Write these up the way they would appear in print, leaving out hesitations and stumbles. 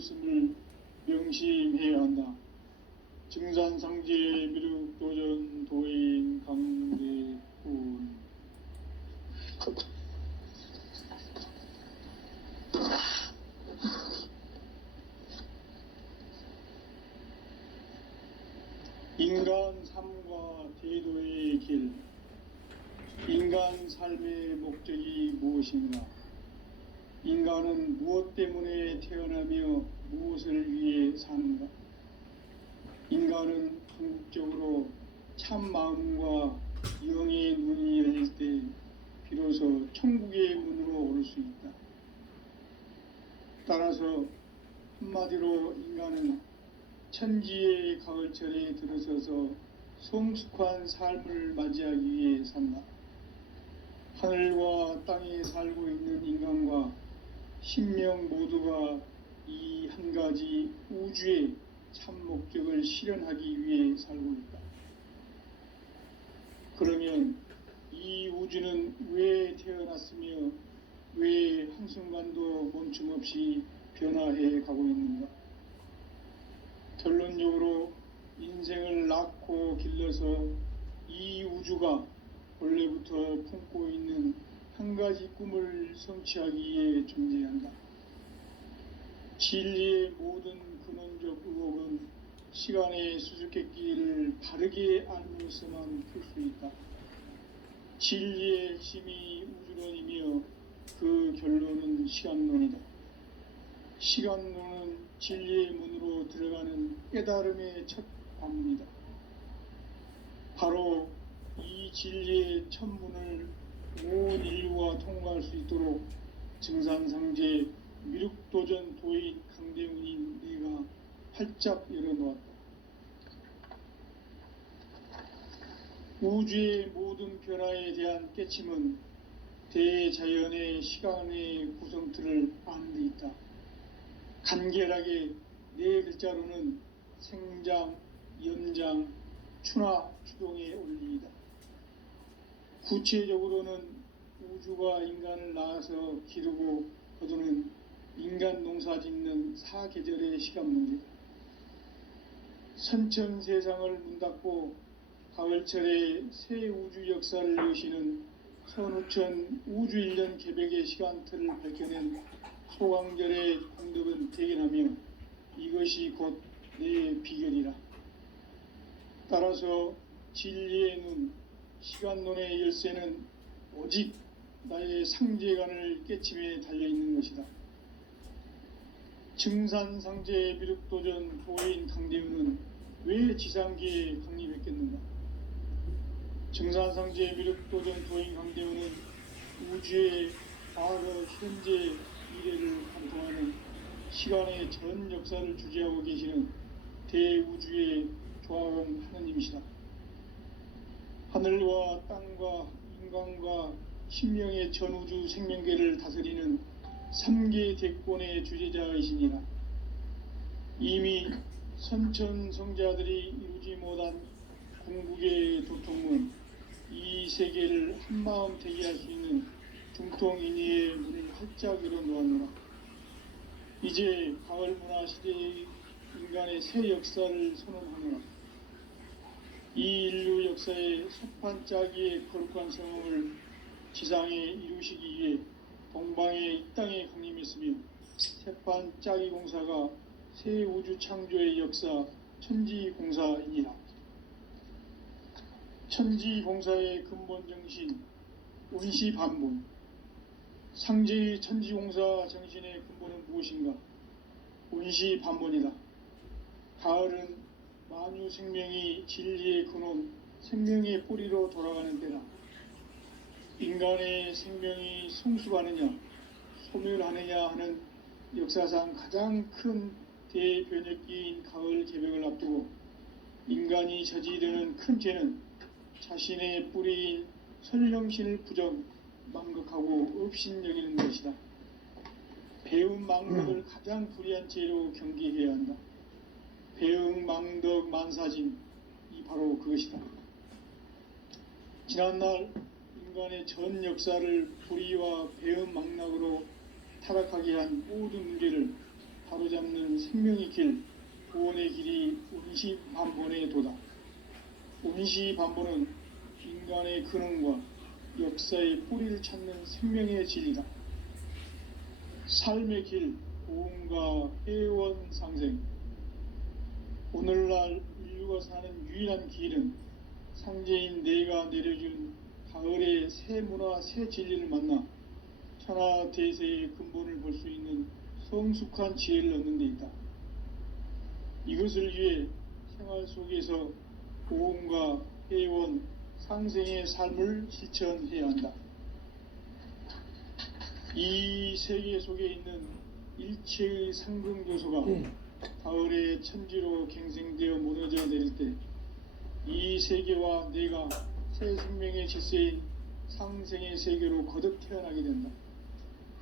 있음을 명심해야 한다. 증산상제 미륵도전 도인 강대군. 인간 삶과 대도의 길. 인간 삶의 목적이 무엇인가? 인간은 무엇 때문에 태어나며 무엇을 위해 사는가? 인간은 궁극적으로 참 마음과 영의 눈이 열릴 때 비로소 천국의 문으로 오를 수 있다. 따라서 한마디로 인간은 천지의 가을철에 들어서서 성숙한 삶을 맞이하기 위해 산다. 하늘과 땅에 살고 있는 인간과 신명 모두가 이 한 가지 우주의 참 목적을 실현하기 위해 살고 있다. 그러면 이 우주는 왜 태어났으며 왜 한순간도 멈춤 없이 변화해 가고 있는가? 결론적으로 인생을 낳고 길러서 이 우주가 원래부터 품고 있는 한 가지 꿈을 성취하기 위해 존재한다. 진리의 모든 근원적 의혹은 시간의 수수께끼를 바르게 알므로서만 풀 수 있다. 진리의 핵심이 우주론이며 그 결론은 시간론이다. 시간론은 진리의 문으로 들어가는 깨달음의 첫 관문이다. 바로 이 진리의 첫 문을 온 인류가 통과할 수 있도록 증산상제 미륵도전 도인 강대훈인 내가 활짝 열어놓았다. 우주의 모든 변화에 대한 깨침은 대자연의 시간의 구성틀을 아는 데 있다. 간결하게 네 글자로는 생장, 연장, 추나 추동의 원리이다. 구체적으로는 우주가 인간을 낳아서 기르고 거두는 인간 농사 짓는 사계절의 시간 문제다. 선천 세상을 문닫고 가을철에 새 우주 역사를 여시는 선우천 우주 1년 개백의 시간틀을 밝혀낸 소강절의 공덕은 대견하며 이것이 곧 내 비결이라. 따라서 진리의 눈, 시간론의 열쇠는 오직 나의 상제관을 깨침에 달려있는 것이다. 증산상제 미륵도전 도인 강대훈은 왜 지상계에 강림했겠는가? 증산상제 미륵도전 도인 강대훈은 우주의 과거, 현재, 미래를 관통하는 시간의 전 역사를 주재하고 계시는 대우주의 조화원 하느님이시다. 하늘과 땅과 인간과 신명의 전우주 생명계를 다스리는 3계 대권의 주재자이시니라. 이미 선천성자들이 이루지 못한 궁극의 도통문, 이 세계를 한마음 되게 할 수 있는 중통인의의 문을 활짝 열어놓았노라. 이제 가을 문화 시대의 인간의 새 역사를 선언하노라. 이 인류 역사의 석판짜기의 거룩한 성험을 지상에 이루시기 위해 동방의 이 땅에 강림했으며 새판짜기 공사가 새 우주 창조의 역사 천지공사이니라. 천지공사의 근본 정신 운시반문. 상제의 천지공사 정신의 근본은 무엇인가? 운시반문이다. 가을은 만유 생명이 진리의 근원, 생명의 뿌리로 돌아가는 때다. 인간의 생명이 성숙하느냐, 소멸하느냐 하는 역사상 가장 큰 대변혁기인 가을 개벽을 앞두고 인간이 저지르는 큰 죄는 자신의 뿌리인 설령신을 부정, 망극하고 업신여기는 것이다. 배움 망덕을 가장 불의한 죄로 경계해야 한다. 배응 망덕 만사진, 이 바로 그것이다. 지난날 인간의 전 역사를 불의와 배응 망락으로 타락하게 한 모든 문제를 바로잡는 생명의 길, 구원의 길이 운시반본에 도다. 운시반본은 인간의 근원과 역사의 뿌리를 찾는 생명의 진리다. 삶의 길, 고음과 회원 상생. 오늘날 인류가 사는 유일한 길은 상제인 내가 내려준 가을의 새 문화, 새 진리를 만나 천하 대세의 근본을 볼 수 있는 성숙한 지혜를 얻는 데 있다. 이것을 위해 생활 속에서 고음과 회원, 상생의 삶을 실천해야 한다. 이 세계 속에 있는 일체의 상금 요소가 가을의 천지로 갱생되어 무너져 내릴 때 이 세계와 내가 새 생명의 질서인 상생의 세계로 거듭 태어나게 된다.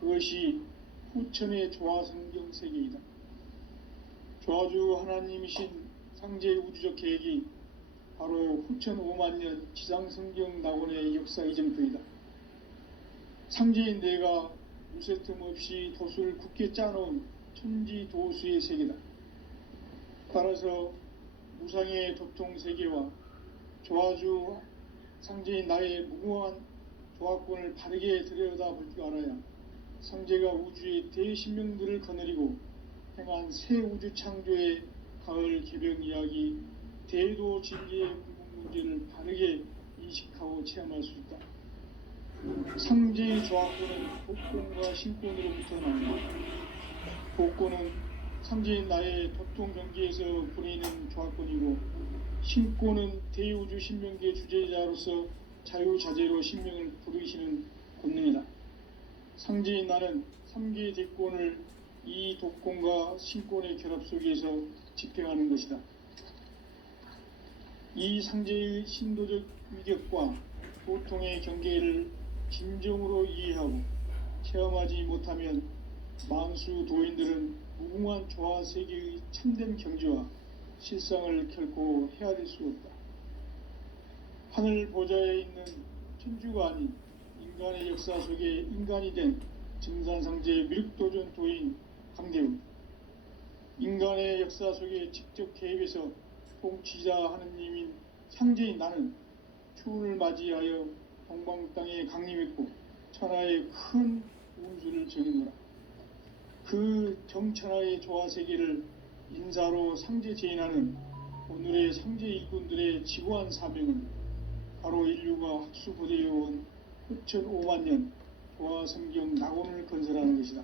그것이 후천의 조화성경 세계이다. 조화주 하나님이신 상제의 우주적 계획이 바로 후천 5만년 지상성경 낙원의 역사 이정표이다. 상제인 내가 무쇠틈 없이 도수를 굳게 짜놓은 천지 도수의 세계다. 따라서 무상의 도통 세계와 조화주 상제인 나의 무궁한 조화권을 바르게 들여다볼 줄 알아야 상제가 우주의 대신명들을 거느리고 행한 새 우주 창조의 가을 개벽 이야기, 대도 진리의 궁극 문제를 바르게 인식하고 체험할 수 있다. 상제의 조화권은 복권과 신권으로부터 나온다. 복권은 상제인 나의 도통 경계에서 보내는 조화권이고, 신권은 대우주 신명계 주제자로서 자유자재로 신명을 부르시는 권능이다. 상제인 나는 3개의 대권을 이 독권과 신권의 결합 속에서 집행하는 것이다. 이 상제의 신도적 위격과 도통의 경계를 진정으로 이해하고 체험하지 못하면 만수 도인들은 무궁한 조화 세계의 참된 경지와 실상을 결코 헤아릴 수 없다. 하늘 보좌에 있는 천주가 아닌 인간의 역사 속에 인간이 된 증산상제 미륵도전 도인 강대훈, 인간의 역사 속에 직접 개입해서 통치자 하느님인 상제인 나는 추운을 맞이하여 동방 땅에 강림했고 천하의 큰 운수를 정해노라. 그 정천하의 조화세계를 인사로 상제 제인하는 오늘의 상제 일꾼들의 지고한 사명은 바로 인류가 학수고대해온 후천 5만년 조화성경 낙원을 건설하는 것이다.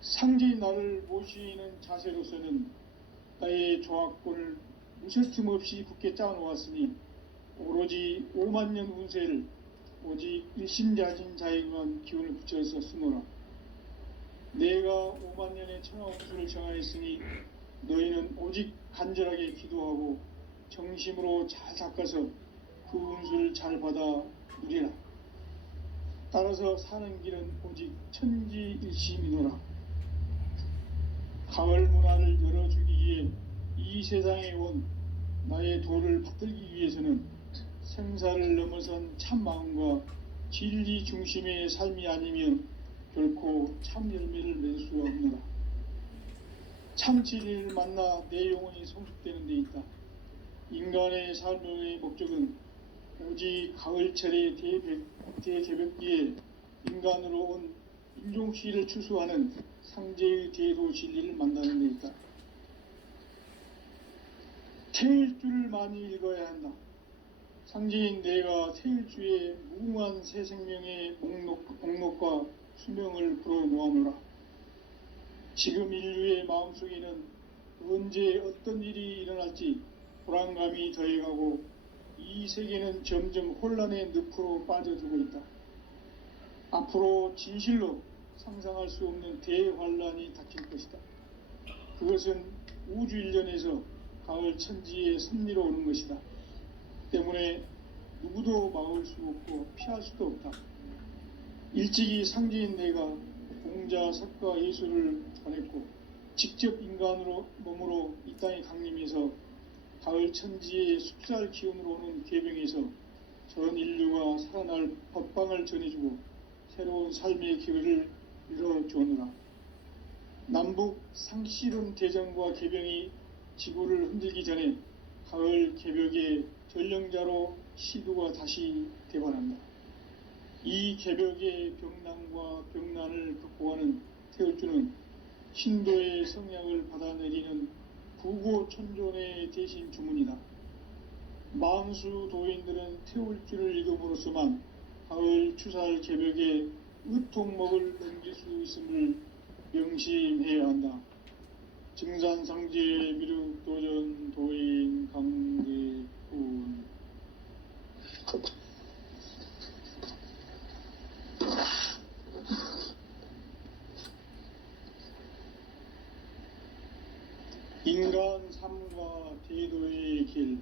상제인 나를 모시는 자세로서는 나의 조화권을 무쇠틈 없이 굳게 짜놓았으니 오로지 5만년 운세를 오직 일심자진 자에게만 기운을 붙여서 쓰노라. 내가 5만년의 천하 운수를 정하였으니 너희는 오직 간절하게 기도하고 정심으로 잘 닦아서 그 운수를 잘 받아 누리라. 따라서 사는 길은 오직 천지일심이노라. 가을 문화를 열어주기 위해 이 세상에 온 나의 도를 받들기 위해서는 생사를 넘어선 참 마음과 진리 중심의 삶이 아니면 결코 참 열매를 맺을 수가 없노라. 참 진리를 만나 내 영혼이 성숙되는 데 있다. 인간의 삶의 목적은 오직 가을철의 대개벽기에 인간으로 온 인종시를 추수하는 상제의 대도 진리를 만나는 데 있다. 태일주를 많이 읽어야 한다. 상제인 내가 태일주의 무궁한 새 생명의 목록과 수명을 불어놓아노라. 지금 인류의 마음속에는 언제 어떤 일이 일어날지 불안감이 더해가고 이 세계는 점점 혼란의 늪으로 빠져들고 있다. 앞으로 진실로 상상할 수 없는 대환란이 닥칠 것이다. 그것은 우주 일련에서 가을 천지의 섭리로 오는 것이다. 때문에 누구도 막을 수 없고 피할 수도 없다. 일찍이 상제인 내가 공자, 석가, 예술을 전했고 직접 인간으로 몸으로 이 땅에 강림해서 가을 천지의 숲살 기운으로 오는 계병에서 전 인류가 살아날 법방을 전해주고 새로운 삶의 기회를 열어주느라. 남북 상씨름 대전과 개병이 지구를 흔들기 전에 가을 개벽의 전령자로 시두가 다시 대반한다. 이 개벽의 병난과 병난을 극복하는 태울주는 신도의 성약을 받아내리는 부고천존의 대신 주문이다. 만수 도인들은 태울주를 읽음으로써만 가을 추살 개벽의 의통목을 넘길 수 있음을 명심해야 한다. 증산상제 미륵도전 도인 강대훈. 인간 삶과 대도의 길.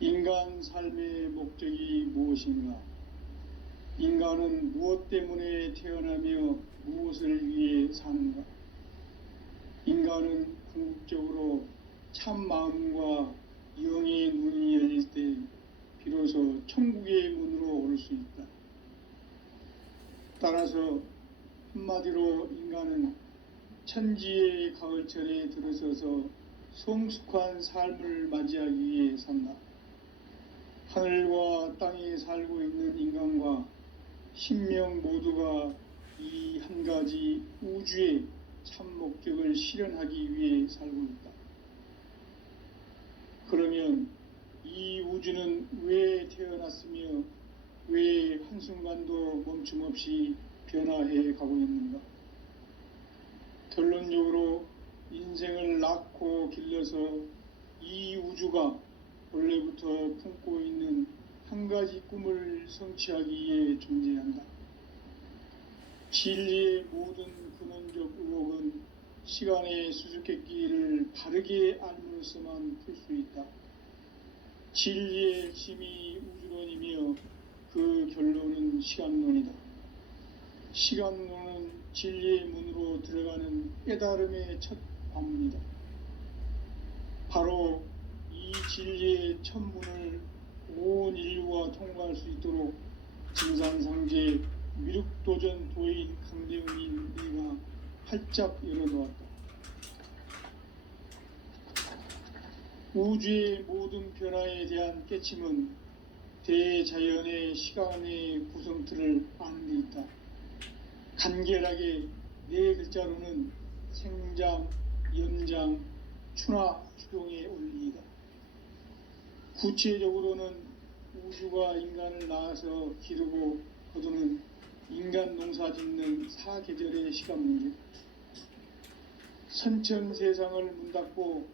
인간 삶의 목적이 무엇인가? 인간은 무엇 때문에 태어나며 무엇을 위해 사는가? 인간은 궁극적으로 참 마음과 영의 눈이 열릴 때 비로소 천국의 문으로 오를 수 있다. 따라서 한마디로 인간은 천지의 가을철에 들어서서 성숙한 삶을 맞이하기 위해 산다. 하늘과 땅에 살고 있는 인간과 신명 모두가 이 한 가지 우주의 참 목적을 실현하기 위해 살고 있다. 그러면 이 우주는 왜 태어났으며 왜 한순간도 멈춤 없이 변화해 가고 있는가? 결론적으로 인생을 낳고 길러서 이 우주가 원래부터 품고 있는 한 가지 꿈을 성취하기 위해 존재한다. 진리의 모든 근원적 의혹은 시간의 수수께끼를 바르게 알므로써만 풀 수 있다. 진리의 핵심이 우주론이며 그 결론은 시간론이다. 시간론은 진리의 문으로 들어가는 깨달음의 첫 관문이다. 바로 이 진리의 첫 문을 온 인류가 통과할 수 있도록 증산상제 미륵도전 도인 강대훈인 내가 활짝 열어놓았다. 우주의 모든 변화에 대한 깨침은 대자연의 시간의 구성틀을 아는 데 있다. 간결하게 네 글자로는 생장, 연장, 추나 추동의 원리이다. 구체적으로는 우주가 인간을 낳아서 기르고 거두는 인간 농사 짓는 사계절의 시간 문제. 선천 세상을 문 닫고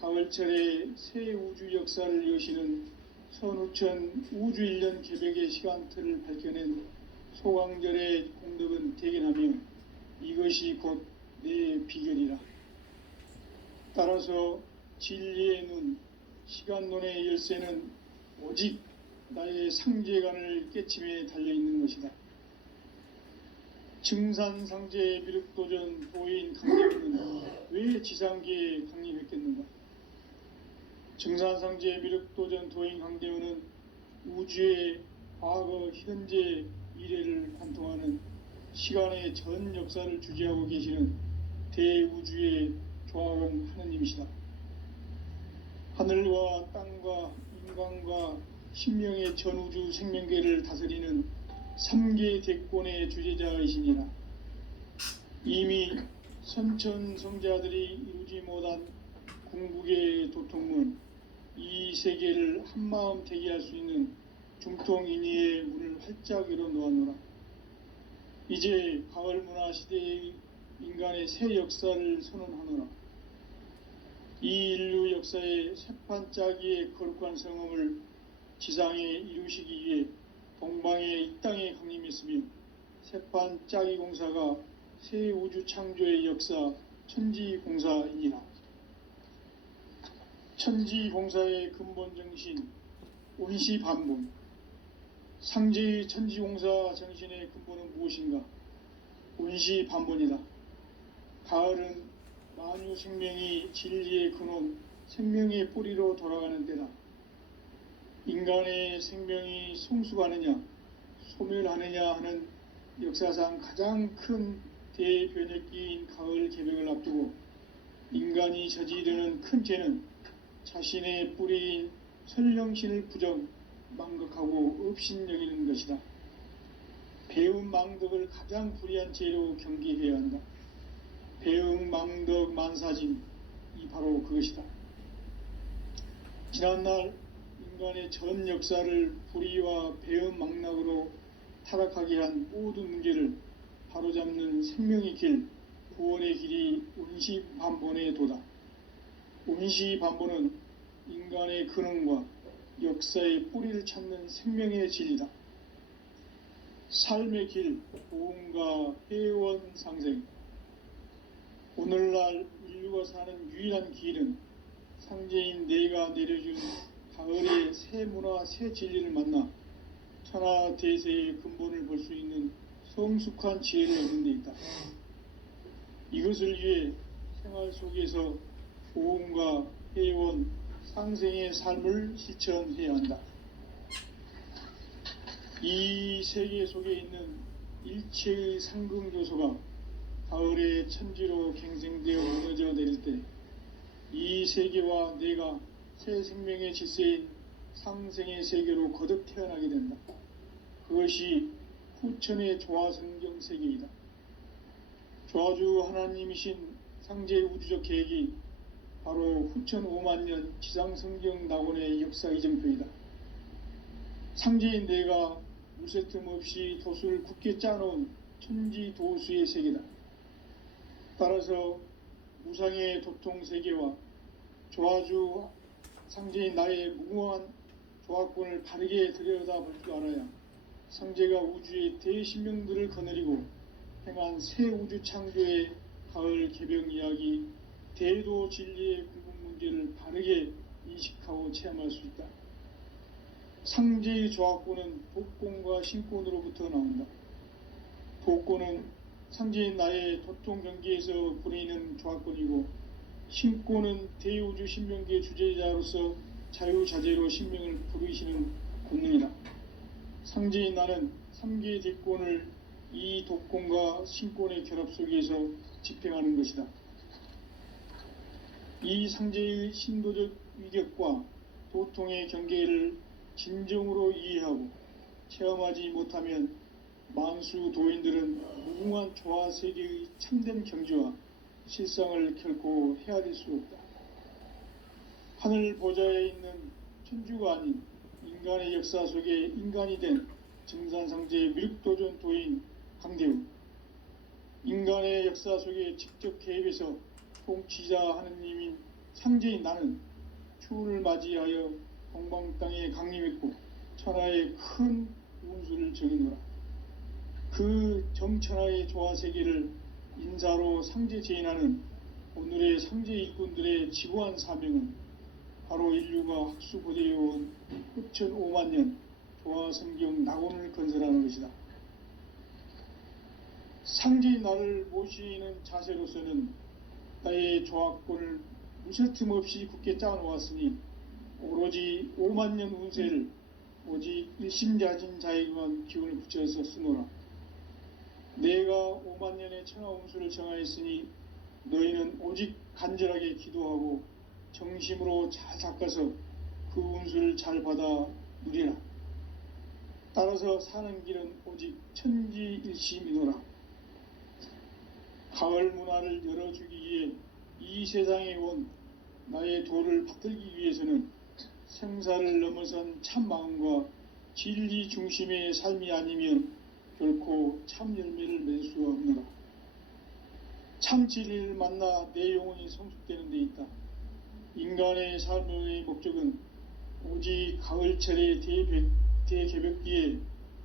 가을철에 새 우주 역사를 여시는 선우천 우주 1년 개벽의 시간틀을 밝혀낸 소강절의 공덕은 대견하며 이것이 곧 내 비결이라. 따라서 진리의 눈, 시간론의 열쇠는 오직 나의 상제관을 깨침에 달려있는 것이다. 증산상제 미륵도전 도인 강대훈은 왜 지상계에 강림했겠는가? 증산상제 미륵도전 도인 강대훈은 우주의 과거, 현재, 미래를 관통하는 시간의 전 역사를 주재하고 계시는 대우주의 조화원 하느님이시다. 하늘과 땅과 인간과 신명의 전우주 생명계를 다스리는 3계 대권의 주재자이시니라. 이미 선천성자들이 이루지 못한 궁극의 도통문, 이 세계를 한마음 대기할 수 있는 중통인의의 문을 활짝 열어놓았노라. 이제 가을 문화 시대의 인간의 새 역사를 선언하노라. 이 인류 역사의 새판짜기의 거룩한 성음을 지상에 이루시기 위해 동방의 이 땅에 강림했으며 새판짜기 공사가 새 우주 창조의 역사 천지공사이니라. 천지공사의 근본 정신 온시반본. 상제의 천지공사 정신의 근본은 무엇인가? 온시반본이다. 가을은 만유 생명이 진리의 근원, 생명의 뿌리로 돌아가는 때다. 인간의 생명이 성숙하느냐, 소멸하느냐 하는 역사상 가장 큰 대변혁기인 가을 개벽을 앞두고 인간이 저지르는 큰 죄는 자신의 뿌리인 선령신을 망각하고 업신여기는 것이다. 배움 망덕을 가장 불의한 죄로 경계해야 한다. 배움 망덕 만사짐이 바로 그것이다. 지난날 인간의 전 역사를 불의와 배움 망락으로 타락하게 한 모든 문제를 바로잡는 생명의 길, 구원의 길이 운시반본의 도다. 운시반본은 인간의 근원과 역사의 뿌리를 찾는 생명의 진리다. 삶의 길, 보험과 회원 상생. 오늘날 인류가 사는 유일한 길은 상제인 내가 내려준 가을의 새 문화, 새 진리를 만나 천하 대세의 근본을 볼 수 있는 성숙한 지혜를 얻는 데 있다. 이것을 위해 생활 속에서 보험과 회원, 상생의 삶을 실천해야 한다. 이 세계 속에 있는 일체의 상극 요소가 가을의 천지로 갱생되어 무너져 내릴 때 이 세계와 내가 새 생명의 질서인 상생의 세계로 거듭 태어나게 된다. 그것이 후천의 조화성경 세계이다. 조화주 하나님이신 상제의 우주적 계획이 바로 후천 5만년 지상성경 낙원의 역사 이정표이다. 상제인 내가 무쇠틈 없이 도수를 굳게 짜놓은 천지도수의 세계다. 따라서 무상의 도통세계와 조화주 상제인 나의 무궁한 조화권을 바르게 들여다볼 줄 알아야 상제가 우주의 대신명들을 거느리고 행한 새 우주 창조의 가을 개벽 이야기, 대도 진리의 궁극 문제를 바르게 인식하고 체험할 수 있다. 상제의 조화권은 복권과 신권으로부터 나온다. 복권은 상제인 나의 도통 경계에서 부리는 조화권이고, 신권은 대우주 신명기의 주제자로서 자유자재로 신명을 부르시는 권능이다. 상제인 나는 3개의 대권을 이 독권과 신권의 결합 속에서 집행하는 것이다. 이 상제의 신도적 위격과 도통의 경계를 진정으로 이해하고 체험하지 못하면 만수 도인들은 무궁한 조화 세계의 참된 경지와 실상을 결코 헤아릴 수 없다. 하늘 보좌에 있는 천주가 아닌 인간의 역사 속에 인간이 된 증산상제의 미륵도전 도인 강대우, 인간의 역사 속에 직접 개입해서 통치자 하느님인 상제인 나는 추운을 맞이하여 동방 땅에 강림했고 천하의 큰 운수를 정의노라. 그 정천하의 조화세계를 인사로 상제 제인하는 오늘의 상제 일꾼들의 지고한 사명은 바로 인류가 학수고대해온 후천 5만년 조화성경 낙원을 건설하는 것이다. 상제인 나를 모시는 자세로서는 나의 조화권을 무쇠틈 없이 굳게 짜놓았으니 오로지 5만년 운세를 오직 일심자진 자에게만 기운을 붙여서 쓰노라. 내가 5만년의 천하 운수를 정하였으니 너희는 오직 간절하게 기도하고 정심으로 잘 닦아서 그 운수를 잘 받아 누리라. 따라서 사는 길은 오직 천지일심이노라. 가을 문화를 열어주기 위해 이 세상에 온 나의 도를 받들기 위해서는 생사를 넘어선 참 마음과 진리 중심의 삶이 아니면 결코 참 열매를 맺을 수 없노라. 참 진리를 만나 내 영혼이 성숙되는 데 있다. 인간의 삶의 목적은 오직 가을철의 대개벽기에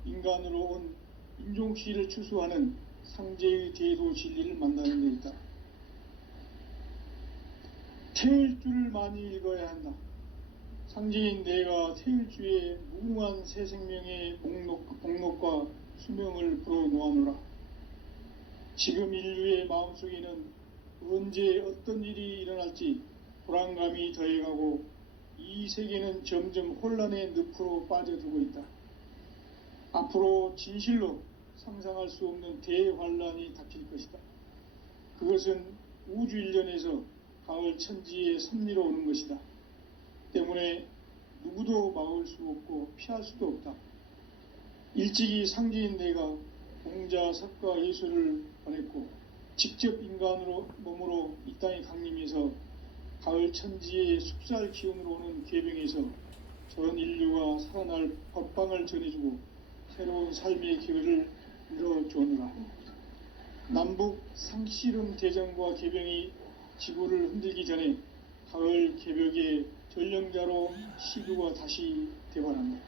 인간으로 온 인종시를 추수하는 상제의 대도 진리를 만나는 데 있다. 태일주를 많이 읽어야 한다. 상제인 내가 태일주의 무궁한 새 생명의 목록과 수명을 불어놓아노라. 지금 인류의 마음속에는 언제 어떤 일이 일어날지 불안감이 더해가고 이 세계는 점점 혼란의 늪으로 빠져들고 있다. 앞으로 진실로 상상할 수 없는 대환란이 닥칠 것이다. 그것은 우주 일련에서 가을 천지의 섭리로 오는 것이다. 때문에 누구도 막을 수 없고 피할 수도 없다. 일찍이 상제인 내가 공자, 석가, 예수를 보냈고 직접 인간으로 몸으로 이 땅에 강림해서 가을 천지의 숲살 기운으로 오는 계병에서 전 인류가 살아날 법방을 전해주고 새로운 삶의 기회를 이뤄주느라. 남북 상씨름 대전과 계병이 지구를 흔들기 전에 가을 개벽의 전령자로 시구가 다시 되반한다.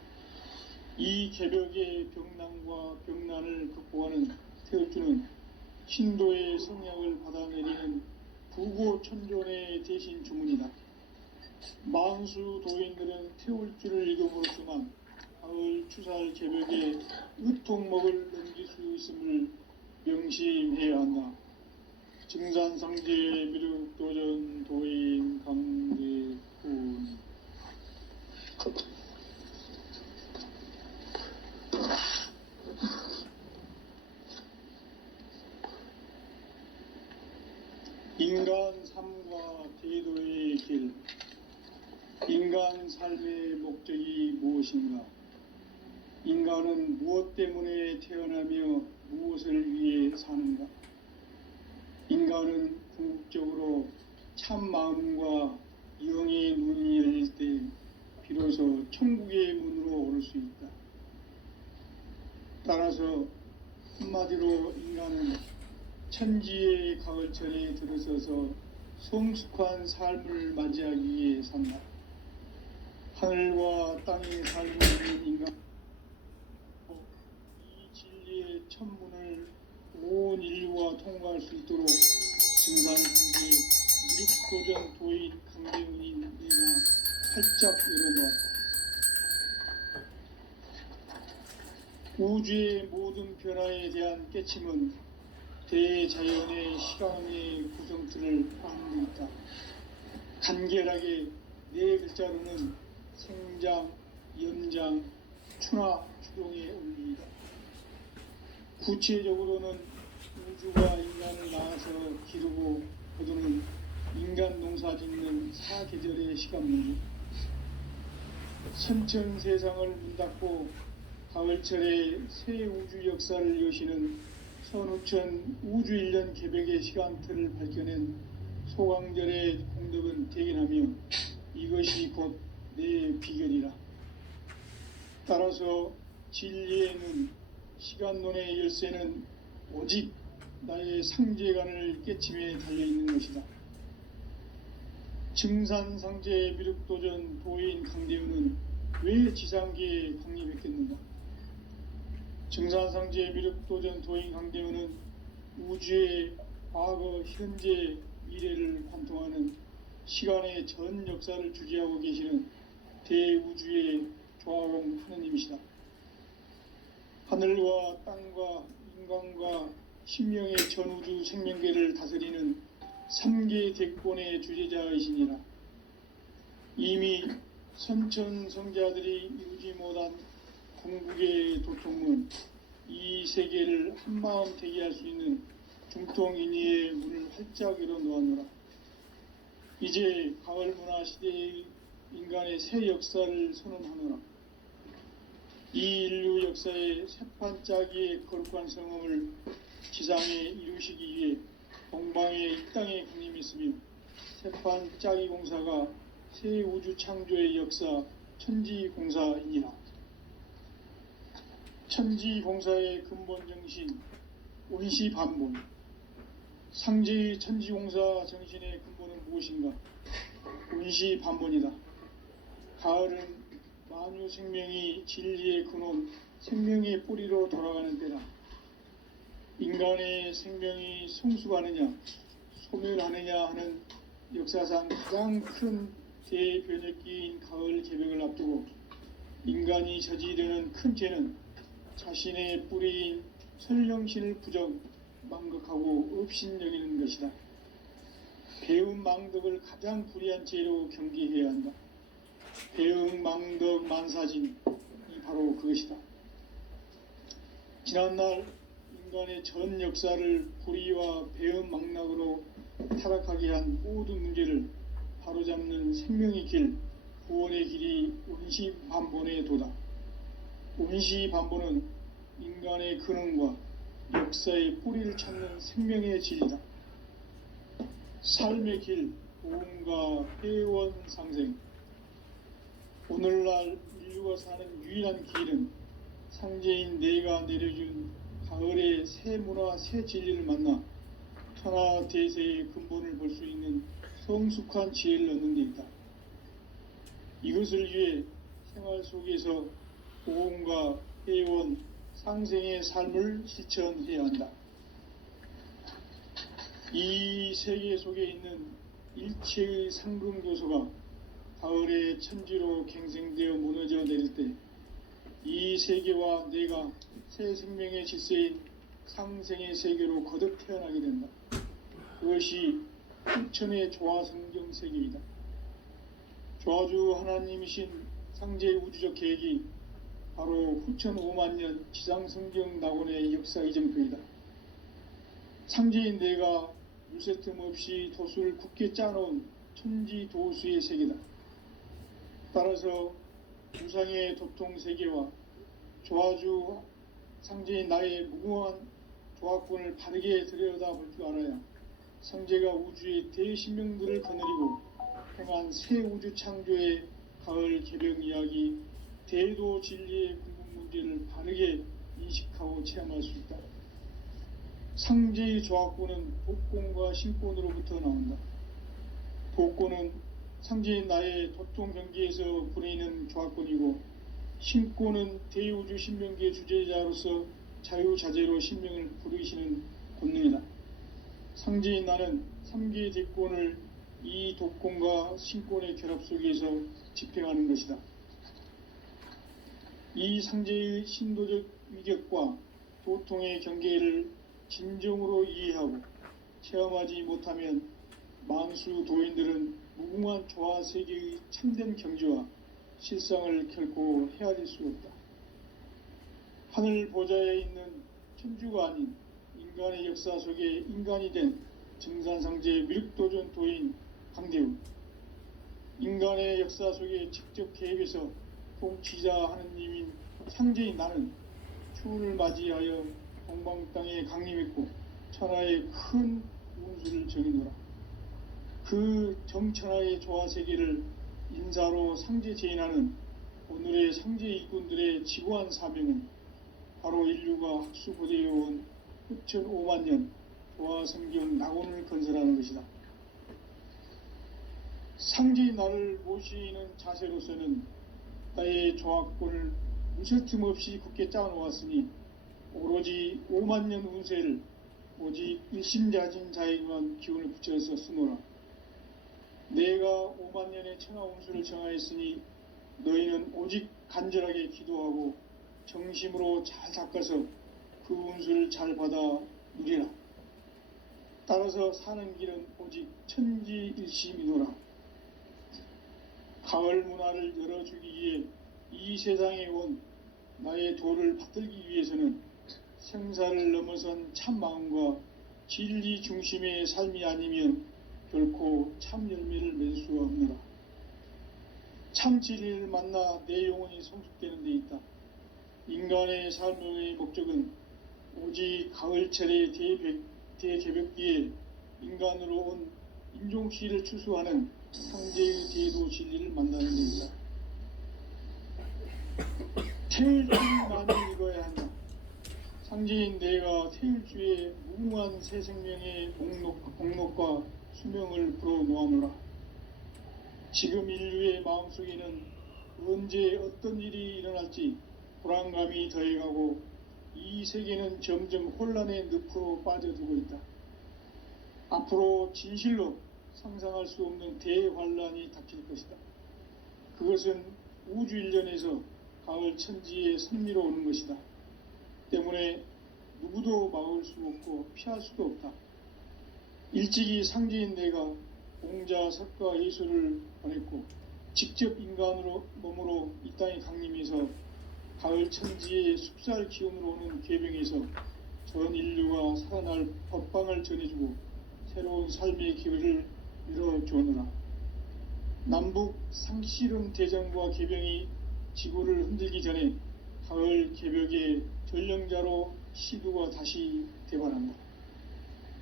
이 개벽의 병난과 병난을 극복하는 태울주는 신도의 성약을 받아내리는 부고천존의 대신 주문이다. 만수 도인들은 태울주를 읽음으로써만 가을 추살 개벽의 으통목을 넘길 수 있음을 명심해야 한다. 증산상제 미륵도전 도인 강대군. 인간 삶과 대도의 길. 인간 삶의 목적이 무엇인가? 인간은 무엇 때문에 태어나며 무엇을 위해 사는가? 인간은 궁극적으로 참 마음과 영의 눈이 열릴 때 비로소 천국의 문으로 오를 수 있다. 따라서 한마디로 인간은 천지의 가을철에 들어서서 성숙한 삶을 맞이하기 위해 산다. 하늘과 땅의 삶을 있는 인간, 이 진리의 천문을 온 인류가 통과할 수 있도록 증산상제 미륵도전 도인 강대훈이 내가 활짝 열어놓았다. 우주의 모든 변화에 대한 깨침은 대자연의 시간의 구성틀을 포함하고 있다. 간결하게 네 글자로는 생장, 연장, 추나 추동의 원리이다. 구체적으로는 우주가 인간을 낳아서 기르고 거두는 인간 농사 짓는 사계절의 시간 문제, 선천 세상을 문 닫고 가을철에 새 우주 역사를 여시는 선우천 우주일년 개벽의 시간틀을 밝혀낸 소강절의 공덕은 대견하며 이것이 곧 내 비결이라. 따라서 진리에는 시간론의 열쇠는 오직 나의 상제관을 깨침에 달려있는 것이다. 증산상제 미륵도전 도인 강대훈은 왜 지상계에 강림했겠는가? 증산상제 미륵도전 도인 강대훈은 우주의 과거, 현재, 미래를 관통하는 시간의 전 역사를 주재하고 계시는 대우주의 조화원 하느님이시다. 하늘과 땅과 인간과 신명의 전우주 생명계를 다스리는 3계 대권의 주재자이시니라. 이미 선천성자들이 이루지 못한 궁극의 도통문, 이 세계를 한마음 대기할 수 있는 중통인의의 문을 활짝 열어놓았노라. 이제 가을 문화 시대의 인간의 새 역사를 선언하노라. 이 인류 역사의 새판짜기의 거룩한 성험을 지상에 이루시기 위해 동방의 이 땅에 강림했으며 새판짜기 공사가 새 우주 창조의 역사 천지공사이니라. 천지공사의 근본 정신 온시반본. 상제의 천지공사 정신의 근본은 무엇인가? 온시반본이다. 가을은 만유 생명이 진리의 근원, 생명의 뿌리로 돌아가는 때다. 인간의 생명이 성숙하느냐, 소멸하느냐 하는 역사상 가장 큰 대변혁기인 가을 개벽을 앞두고 인간이 저지르는 큰 죄는 자신의 뿌리인 설령신을 부정, 망극하고 업신여기는 것이다. 배움 망덕을 가장 불의한 죄로 경계해야 한다. 배움 망덕 만사진이 바로 그것이다. 지난날 인간의 전 역사를 불의와 배은망락으로 타락하게 한 모든 문제를 바로잡는 생명의 길, 구원의 길이 원시반본의 도다. 원시반본은 인간의 근원과 역사의 뿌리를 찾는 생명의 진리다. 삶의 길, 보험과 회원 상생. 오늘날 인류가 사는 유일한 길은 상제인 내가 내려준 가을의 새 문화, 새 진리를 만나 천하 대세의 근본을 볼 수 있는 성숙한 지혜를 얻는 데 있다. 이것을 위해 생활 속에서 보험과 회원, 상생의 삶을 실천해야 한다. 이 세계 속에 있는 일체의 상금교소가 가을의 천지로 갱생되어 무너져 내릴 때 이 세계와 내가 새 생명의 질서인 상생의 세계로 거듭 태어나게 된다. 그것이 후천의 조화성경 세계이다. 조화주 하나님이신 상제의 우주적 계획이 바로 후천 5만년 지상성경 낙원의 역사 이정표이다. 상제인 내가 물새틈 없이 도수를 굳게 짜놓은 천지도수의 세계다. 따라서 우상의 도통 세계와 조화주 상제인 나의 무궁한 조화권을 바르게 들여다볼 줄 알아야 상제가 우주의 대신명들을 거느리고 행한 새 우주 창조의 가을 개벽 이야기, 대도 진리의 궁극 문제를 바르게 인식하고 체험할 수 있다. 상제의 조화권은 복권과 신권으로부터 나온다. 복권은 상제인 나의 도통 경계에서 부리는 조화권이고, 신권은 대우주 신명기의 주제자로서 자유자재로 신명을 부르시는 권능이다. 상제인 나는 3개의 대권을 이 독권과 신권의 결합 속에서 집행하는 것이다. 이 상제의 신도적 위격과 도통의 경계를 진정으로 이해하고 체험하지 못하면 만수 도인들은 무궁한 조화 세계의 참된 경지와 실상을 결코 헤아릴 수 없다. 하늘 보좌에 있는 천주가 아닌 인간의 역사 속에 인간이 된 증산상제 미륵도전 도인 강대우, 인간의 역사 속에 직접 개입해서 통치자 하느님인 상제인 나는 추운을 맞이하여 동방 땅에 강림했고 천하의 큰 운수를 정의노라. 그 정천하의 조화 세계를 인사로 상제 제인하는 오늘의 상제 일꾼들의 지고한 사명은 바로 인류가 학수고대해온 후천 5만년 조화성경 낙원을 건설하는 것이다. 상제인 나를 모시는 자세로서는 나의 조화권을 무쇠틈 없이 굳게 짜놓았으니 오로지 5만년 운세를 오직 일심자진 자에게만 기운을 붙여서 쓰노라. 내가 5만년의 천하 운수를 정하였으니 너희는 오직 간절하게 기도하고 정심으로 잘 닦아서 그 운수를 잘 받아 누리라. 따라서 사는 길은 오직 천지일심이노라. 가을 문화를 열어주기 위해 이 세상에 온 나의 도를 받들기 위해서는 생사를 넘어선 참 마음과 진리 중심의 삶이 아니면 결코 참 열매를 맺을 수가 없노라. 참 진리를 만나 내 영혼이 성숙되는 데 있다. 인간의 삶의 목적은 오직 가을철의 대개벽기에 인간으로 온 인종시를 추수하는 상제의 대도 진리를 만나는 데 있다. 태일주만을 읽어야 한다. 상제인 내가 태일주의 무궁한 새 생명의 목록과 수명을 불어놓아노라. 지금 인류의 마음속에는 언제 어떤 일이 일어날지 불안감이 더해가고 이 세계는 점점 혼란의 늪으로 빠져들고 있다. 앞으로 진실로 상상할 수 없는 대환란이 닥칠 것이다. 그것은 우주 일련에서 가을 천지의 섭리로 오는 것이다. 때문에 누구도 막을 수 없고 피할 수도 없다. 일찍이 상제인 내가 공자, 석가, 예수를 보냈고 직접 인간으로 몸으로 이 땅에 강림해서 가을 천지의 숲살 기운으로 오는 계병에서 전 인류가 살아날 법방을 전해주고 새로운 삶의 기회를 열어주느라. 남북 상씨름 대전과 개병이 지구를 흔들기 전에 가을 개벽의 전령자로 시두가 다시 대발한다.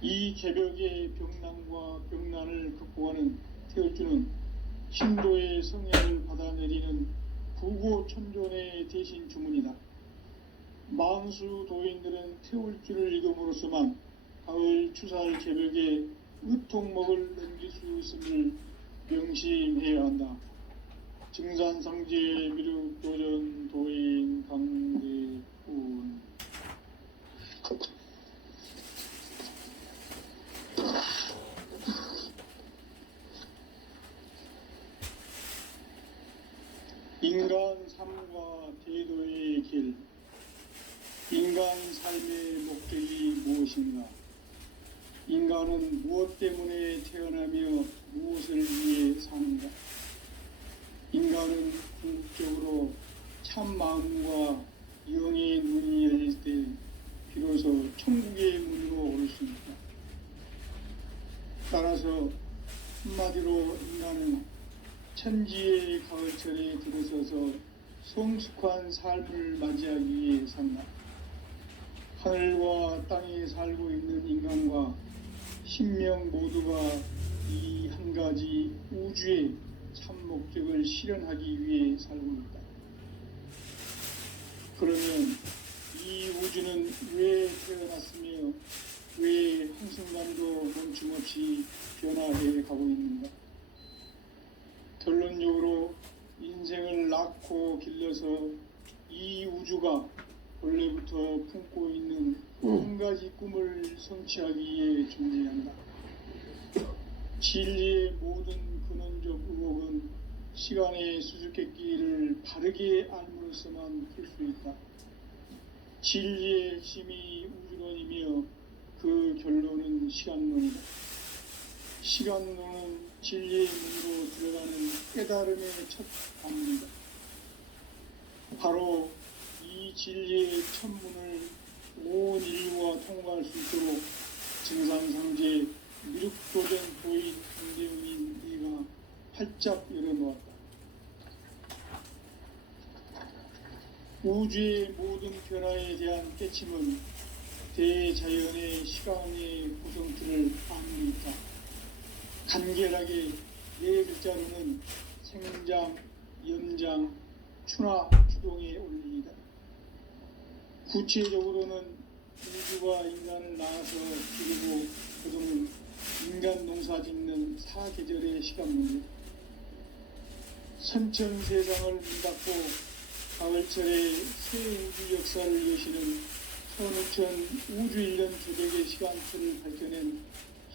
이 개벽의 병난과 병난을 극복하는 태울주는 신도의 성약을 받아내리는 부고천존의 대신 주문이다. 망수 도인들은 태울주를 읽음으로써만 가을 추살 개벽의 의통목을 넘길 수 있음을 명심해야 한다. 증산상제 미륵도전 도인 강대훈. 인간 삶과 대도의 길. 인간 삶의 목적이 무엇인가? 인간은 무엇 때문에 태어나며 무엇을 위해 사는가? 인간은 궁극적으로 참 마음과 영의 문이 열릴 때 비로소 천국의 문으로 오를 수 있다. 따라서 한마디로 인간은 천지의 가을철에 들어서서 성숙한 삶을 맞이하기 위해 산다. 하늘과 땅에 살고 있는 인간과 신명 모두가 이 한 가지 우주의 참 목적을 실현하기 위해 살고 있다. 그러면 이 우주는 왜 태어났으며 왜 한순간도 멈춤없이 변화해 가고 있는가? 결론적으로 인생을 낳고 길러서 이 우주가 원래부터 품고 있는 한 가지 꿈을 성취하기 위해 존재한다. 진리의 모든 근원적 의혹은 시간의 수수께끼를 바르게 알므로써만 풀 수 있다. 진리의 핵심이 우주론이며 그 결론은 시간론이다. 시간론은 진리의 문으로 들어가는 깨달음의 첫 관문이다. 바로 이 진리의 첫 문을 온 인류가 통과할 수 있도록 증산상제 미륵도전 도인 강대훈인 네가 활짝 열어놓았다. 우주의 모든 변화에 대한 깨침은 대자연의 시간의 구성틀을 아는 있다. 간결하게 네 글자로는 생장, 연장, 추나 추동의 원리이다. 구체적으로는 우주가 인간을 낳아서 기르고 그동안 인간 농사 짓는 사계절의 시간문이다. 선천 세상을 문 닫고 가을철에 새 우주 역사를 여시는 15,000 우주 1년 조력의 시간틀을 밝혀낸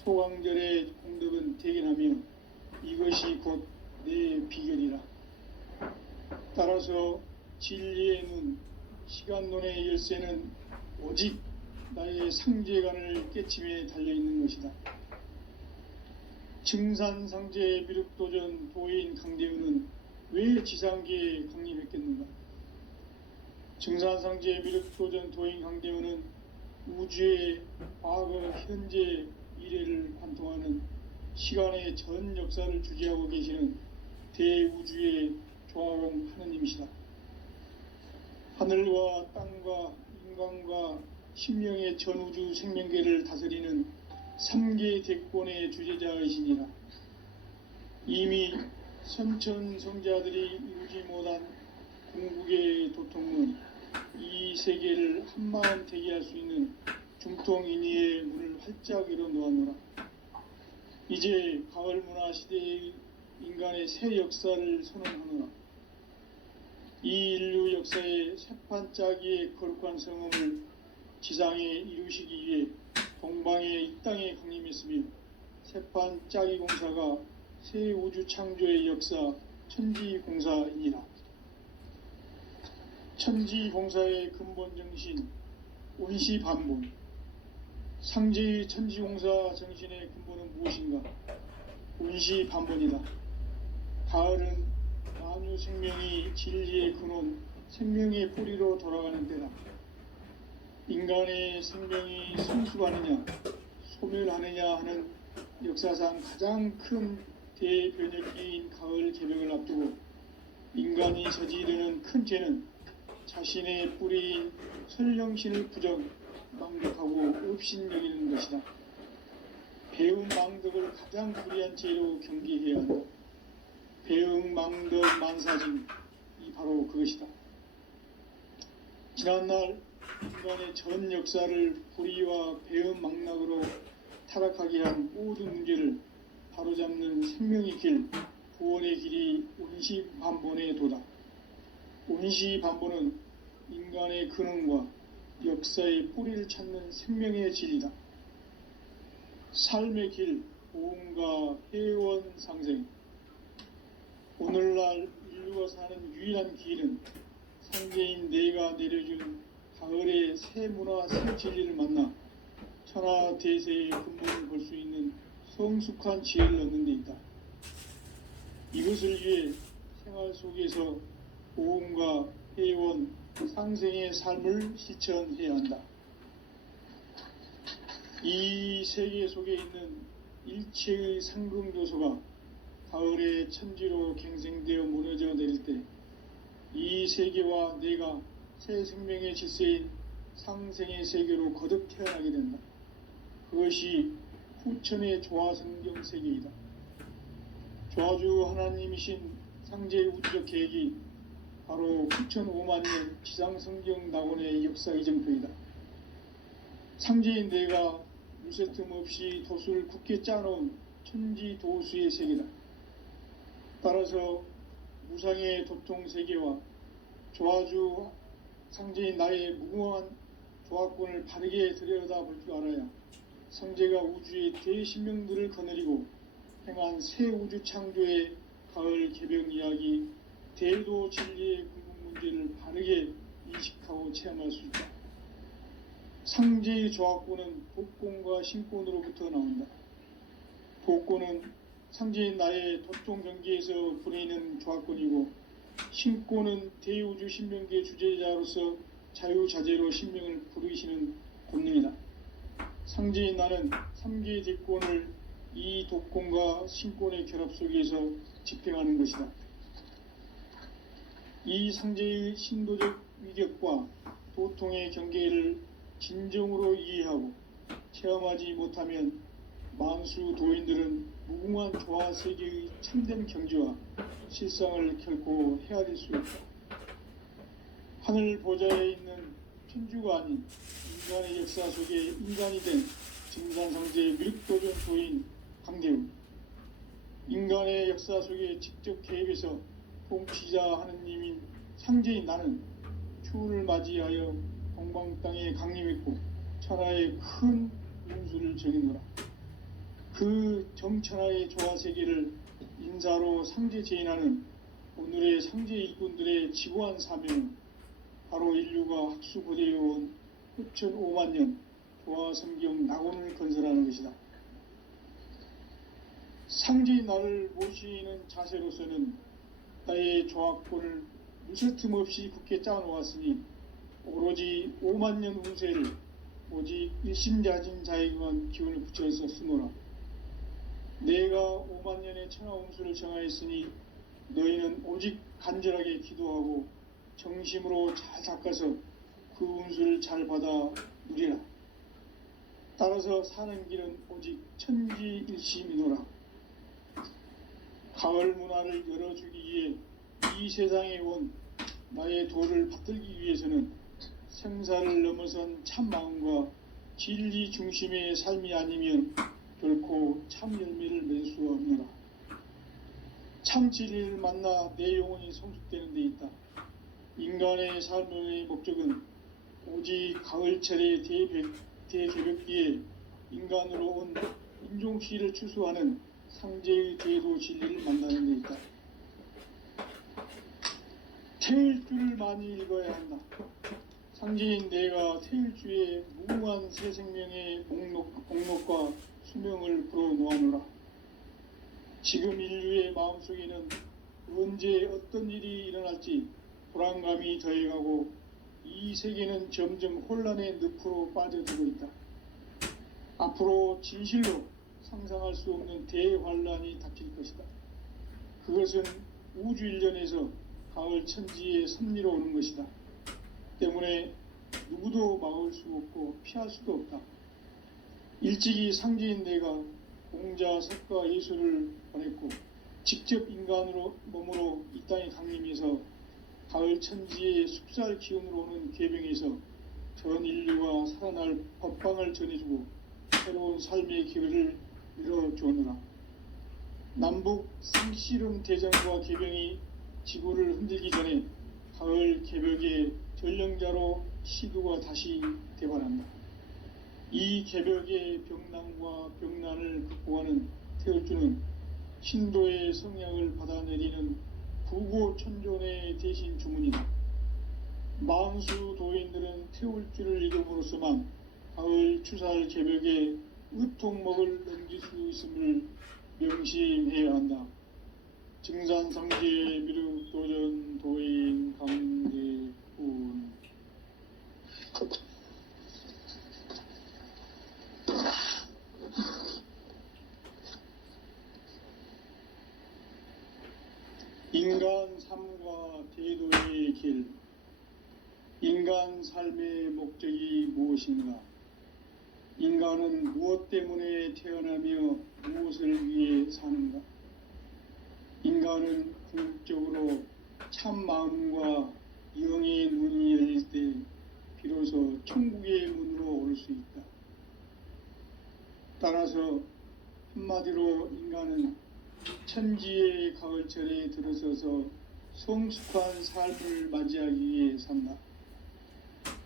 소강절의 공덕은 대견하며 이것이 곧 내 비결이라. 따라서 진리의 눈, 시간론의 열쇠는 오직 나의 상제관을 깨침에 달려있는 것이다. 증산상제 미륵도전 도인 강대훈은 왜 지상계에 강림했겠는가? 증산상제 미륵도전 도인 강대훈은 우주의 과거, 현재, 미래를 관통하는 시간의 전 역사를 주재하고 계시는 대우주의 조화공 하느님이시다. 하늘과 땅과 인간과 신명의 전우주 생명계를 다스리는 3계 대권의 주재자이시니라. 이미 선천성자들이 이루지 못한 궁극의 도통문, 이 세계를 한마음 되게 할 수 있는 중통인의의 문을 활짝 열어놓았노라. 이제 가을 문화 시대의 인간의 새 역사를 선언하노라. 이 인류 역사의 새판짜기의 거룩한 성음을 지상에 이루시기 위해 동방의 이 땅에 강림했으며 새판짜기 공사가 새 우주 창조의 역사 천지공사이니라. 천지공사의 근본 정신 온시반본. 상제의 천지공사 정신의 근본은 무엇인가? 온시반본이다. 가을은 만유 생명이 진리의 근원, 생명의 뿌리로 돌아가는 때다. 인간의 생명이 성숙하느냐 소멸하느냐 하는 역사상 가장 큰 대변혁기인 가을 개벽을 앞두고 인간이 저지르는 큰 죄는 자신의 뿌리인 설령신을 부정 망독하고 업신여기는 것이다. 배움 망덕을 가장 불의한 죄로 경계해야 한다. 배움 망덕 만사징이 바로 그것이다. 지난날 인간의 전 역사를 불의와 배움 망락으로 타락하게 한 모든 문제를 바로잡는 생명의 길, 구원의 길이 운시반본의 도다. 운시반본은 인간의 근원과 역사의 뿌리를 찾는 생명의 진리다. 삶의 길, 보험과 회원 상생. 오늘날 인류가 사는 유일한 길은 상제인 내가 내려준 가을의 새 문화 새 진리를 만나 천하 대세의 근본을 볼 수 있는 성숙한 지혜를 얻는 데 있다. 이것을 위해 생활 속에서 보험과 회원, 상생의 삶을 실천해야 한다. 이 세계 속에 있는 일체의 상금요소가 가을의 천지로 갱생되어 무너져 내릴 때 이 세계와 내가 새 생명의 질서인 상생의 세계로 거듭 태어나게 된다. 그것이 후천의 조화성경 세계이다. 조화주 하나님이신 상제의 우주적 계획이 바로 후천 5만 년 지상성경 낙원의 역사 이정표이다. 상제인 내가 물새틈 없이 도수를 굳게 짜놓은 천지 도수의 세계다. 따라서 무상의 도통 세계와 조화주 상제인 나의 무궁한 조화권을 바르게 들여다볼 줄 알아야 상제가 우주의 대신명들을 거느리고 행한 새 우주 창조의 가을 개벽 이야기 대도 진리의 궁극 문제를 바르게 인식하고 체험할 수 있다. 상제의 조화권은 복권과 신권으로부터 나온다. 복권은 상제인 나의 도통 경계에서 부리는 조화권이고 신권은 대우주 신명계 주제자로서 자유자재로 신명을 부르시는 권능이다. 상제인 나는 3개의 대권을 이 독권과 신권의 결합 속에서 집행하는 것이다. 이 상제의 신도적 위격과 도통의 경계를 진정으로 이해하고 체험하지 못하면 만수 도인들은 무궁한 조화 세계의 참된 경지와 실상을 결코 헤아릴 수 있다. 하늘 보좌에 있는 천주가 아닌 인간의 역사 속에 인간이 된 증산상제의 밀도전 도인 강대훈. 인간의 역사 속에 직접 개입해서 통치자 하느님인 상제인 나는 추운을 맞이하여 동방 땅에 강림했고 천하의 큰 운수를 정해노라. 그 정천하의 조화세계를 인사로 상제 제인하는 오늘의 상제 일꾼들의 지고한 사명은 바로 인류가 학수고대해온 후천 5만 년 조화성경 낙원을 건설하는 것이다. 상제인 나를 모시는 자세로서는 나의 조화권을 무쇠틈 없이 굳게 짜놓았으니 오로지 5만 년 운세를 오직 일심자진 자에게만 기운을 붙여서 쓰노라. 내가 5만 년의 천하 운수를 정하였으니 너희는 오직 간절하게 기도하고 정심으로 잘 닦아서 그 운수를 잘 받아 누리라. 따라서 사는 길은 오직 천지일심이노라. 가을 문화를 열어주기 위해 이 세상에 온 나의 도를 받들기 위해서는 생사를 넘어선 참 마음과 진리 중심의 삶이 아니면 결코 참 열매를 맺을 수 없노라. 참 진리를 만나 내 영혼이 성숙되는 데 있다. 인간의 삶의 목적은 오직 가을철의 대개벽기에 인간으로 온 인종시를 추수하는 상제의 제도 진리를 만나는 데 있다. 태일주를 많이 읽어야 한다. 상제인 내가 태일주의 무궁한 새 생명의 목록과 수명을 불어놓아노라. 지금 인류의 마음속에는 언제 어떤 일이 일어날지 불안감이 더해가고 이 세계는 점점 혼란의 늪으로 빠져들고 있다. 앞으로 진실로 상상할 수 없는 대환란이 닥칠 것이다. 그것은 우주 일련에서 가을 천지의 섭리로 오는 것이다. 때문에 누구도 막을 수 없고 피할 수도 없다. 일찍이 상제인 내가 공자, 석가, 예수를 보냈고 직접 인간으로 몸으로 이 땅에 강림해서 가을 천지의 숲살 기운으로 오는 계병에서 전 인류가 살아날 법방을 전해주고 새로운 삶의 기회를 열어주었노라. 남북 상씨름 대전과 계병이 지구를 흔들기 전에 가을 개벽의 전령자로 시두가 다시 대발한다. 이 개벽의 병난과 병난을 극복하는 태울주는 신도의 성향을 받아내리는 구고천존의 대신 주문이다. 만수 도인들은 태울주를 이름으로서만 가을 추살 개벽에 의통목을 넘길 수 있음을 명심해야 한다. 증산상제 미륵도전 도인 강대군. 인간 삶과 대도의 길. 인간 삶의 목적이 무엇인가? 인간은 무엇 때문에 태어나며 무엇을 위해 사는가? 인간은 궁극적으로 참 마음과 영의 문이 열릴 때 비로소 천국의 문으로 오를 수 있다. 따라서 한마디로 인간은 천지의 가을철에 들어서서 성숙한 삶을 맞이하기 위해 산다.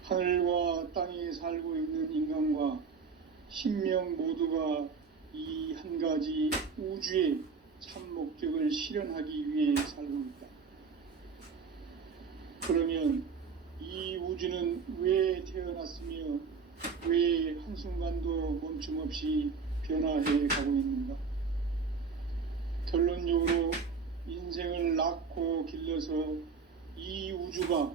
하늘과 땅에 살고 있는 인간과 신명 모두가 이 한 가지 우주의 참 목적을 실현하기 위해 살고 있다. 그러면 이 우주는 왜 태어났으며 왜 한순간도 멈춤 없이 변화해 가고 있는가? 결론적으로 인생을 낳고 길러서 이 우주가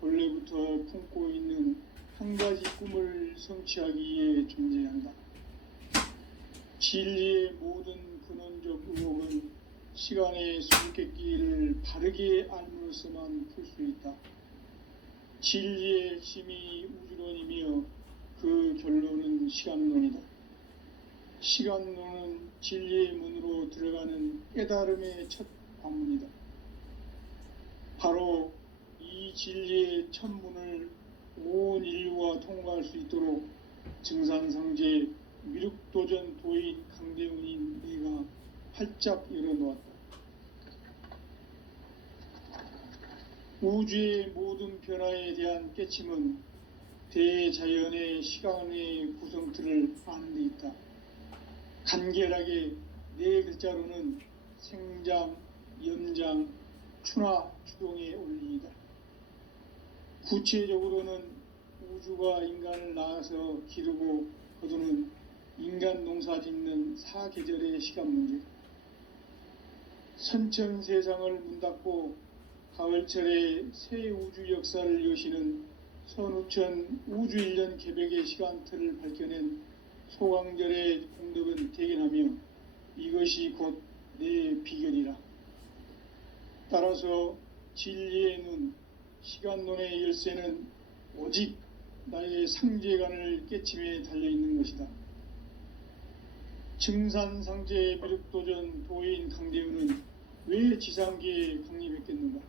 본래부터 품고 있는 한 가지 꿈을 성취하기 위해 존재한다. 진리의 모든 근원적 의혹은 시간의 수수께끼를 바르게 알므로서만 풀 수 있다. 진리의 핵심이 우주론이며 그 결론은 시간론이다. 시간론은 진리의 문으로 들어가는 깨달음의 첫 관문이다. 바로 이 진리의 첫 문을 온 인류가 통과할 수 있도록 증산상제 미륵도전 도인 강대훈인 내가 활짝 열어놓았다. 우주의 모든 변화에 대한 깨침은 대자연의 시간의 구성틀을 아는 데 있다. 간결하게 네 글자로는 생장, 연장, 추나 추동의 원리이다. 구체적으로는 우주가 인간을 낳아서 기르고 거두는 인간 농사 짓는 사계절의 시간 문제. 선천 세상을 문닫고 가을철에 새 우주 역사를 여시는 선우천 우주 일년 개벽의 시간틀을 밝혀낸 소강절의 공덕은 대견하며 이것이 곧 내 비결이라. 따라서 진리의 눈, 시간론의 열쇠는 오직 나의 상제관을 깨침에 달려있는 것이다. 증산상제 미륵도전 도인 강대훈은 왜 지상계에 강림했겠는가?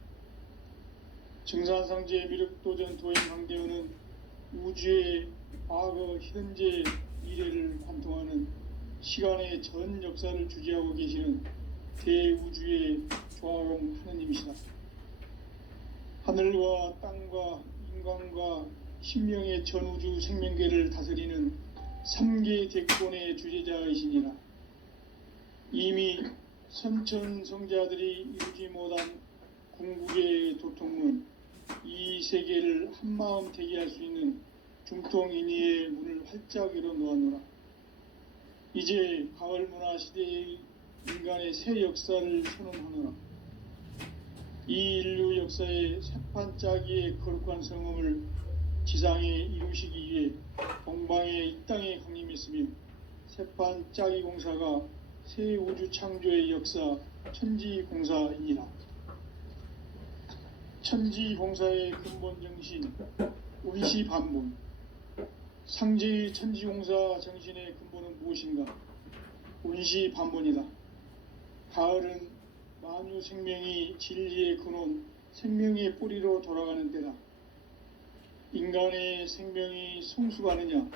증산상제 미륵도전 도인 강대훈은 우주의 과거, 현재, 미래를 관통하는 시간의 전 역사를 주재하고 계시는 대우주의 조화공 하느님이시다. 하늘과 땅과 인간과 신명의 전우주 생명계를 다스리는 3개 대권의 주제자이시니라. 이미 선천성자들이 이루지 못한 궁극의 도통문, 이 세계를 한마음 되게 할 수 있는 중통인의의 문을 활짝 열어놓았노라. 이제 가을 문화 시대의 인간의 새 역사를 선언하노라. 이 인류 역사의 새판짜기의 거룩한 성음을 지상에 이루시기 위해 동방의 이 땅에 강림했으며 새판짜기 공사가 새 우주 창조의 역사 천지공사이니라. 천지공사의 근본 정신 운시반본. 상제의 천지공사 정신의 근본은 무엇인가? 운시반본이다. 가을은 만유 생명이 진리의 근원, 생명의 뿌리로 돌아가는 때다. 인간의 생명이 성숙하느냐,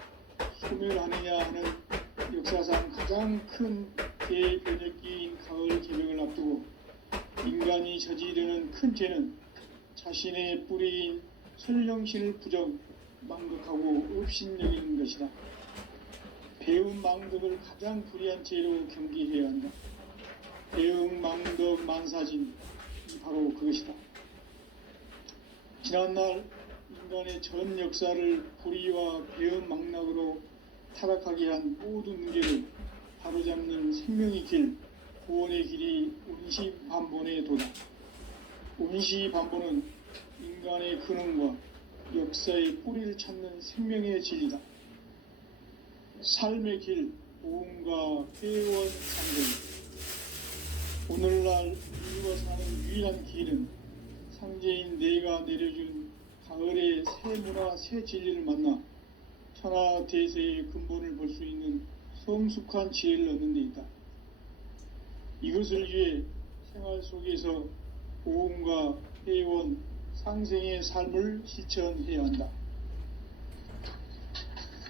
소멸하느냐 하는 역사상 가장 큰 대변혁기인 가을 개명을 앞두고 인간이 저지르는 큰 죄는 자신의 뿌리인 설령신을 부정, 망극하고 업신여기는 것이다. 배움 망덕을 가장 불의한 죄로 경계해야 한다. 배움 망덕 만사진, 바로 그것이다. 지난날 인간의 전 역사를 불의와 배움 망락으로 타락하게 한 모든 문제를 바로잡는 생명의 길, 구원의 길이 운시반본의 도다. 운시반본은 인간의 근원과 역사의 뿌리를 찾는 생명의 진리다. 삶의 길, 보험과 회원 상대. 오늘날 인류가 사는 유일한 길은 상제인 내가 내려준 가을의 새 문화, 새 진리를 만나 천하 대세의 근본을 볼 수 있는 성숙한 지혜를 얻는 데 있다. 이것을 위해 생활 속에서 보험과 회원, 상생의 삶을 실천해야 한다.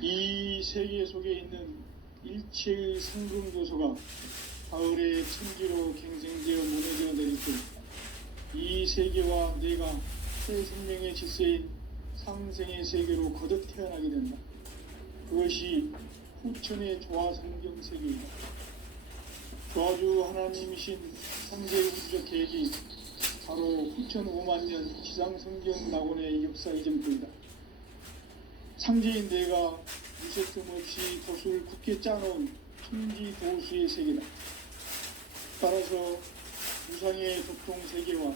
이 세계 속에 있는 일체의 상승 요소가 가을의 천지로 갱생되어 무너져 내릴 때 이 세계와 내가 새 생명의 질서인 상생의 세계로 거듭 태어나게 된다. 그것이 후천의 조화 성경 세계이다. 조화주 하나님이신 상제 우주적 계획이 바로 후천 5만 년 지상 성경 낙원의 역사 이전부이다. 상제인 내가 무색점 없이 도수를 굳게 짜놓은 천지 도수의 세계다. 따라서 우상의 도통 세계와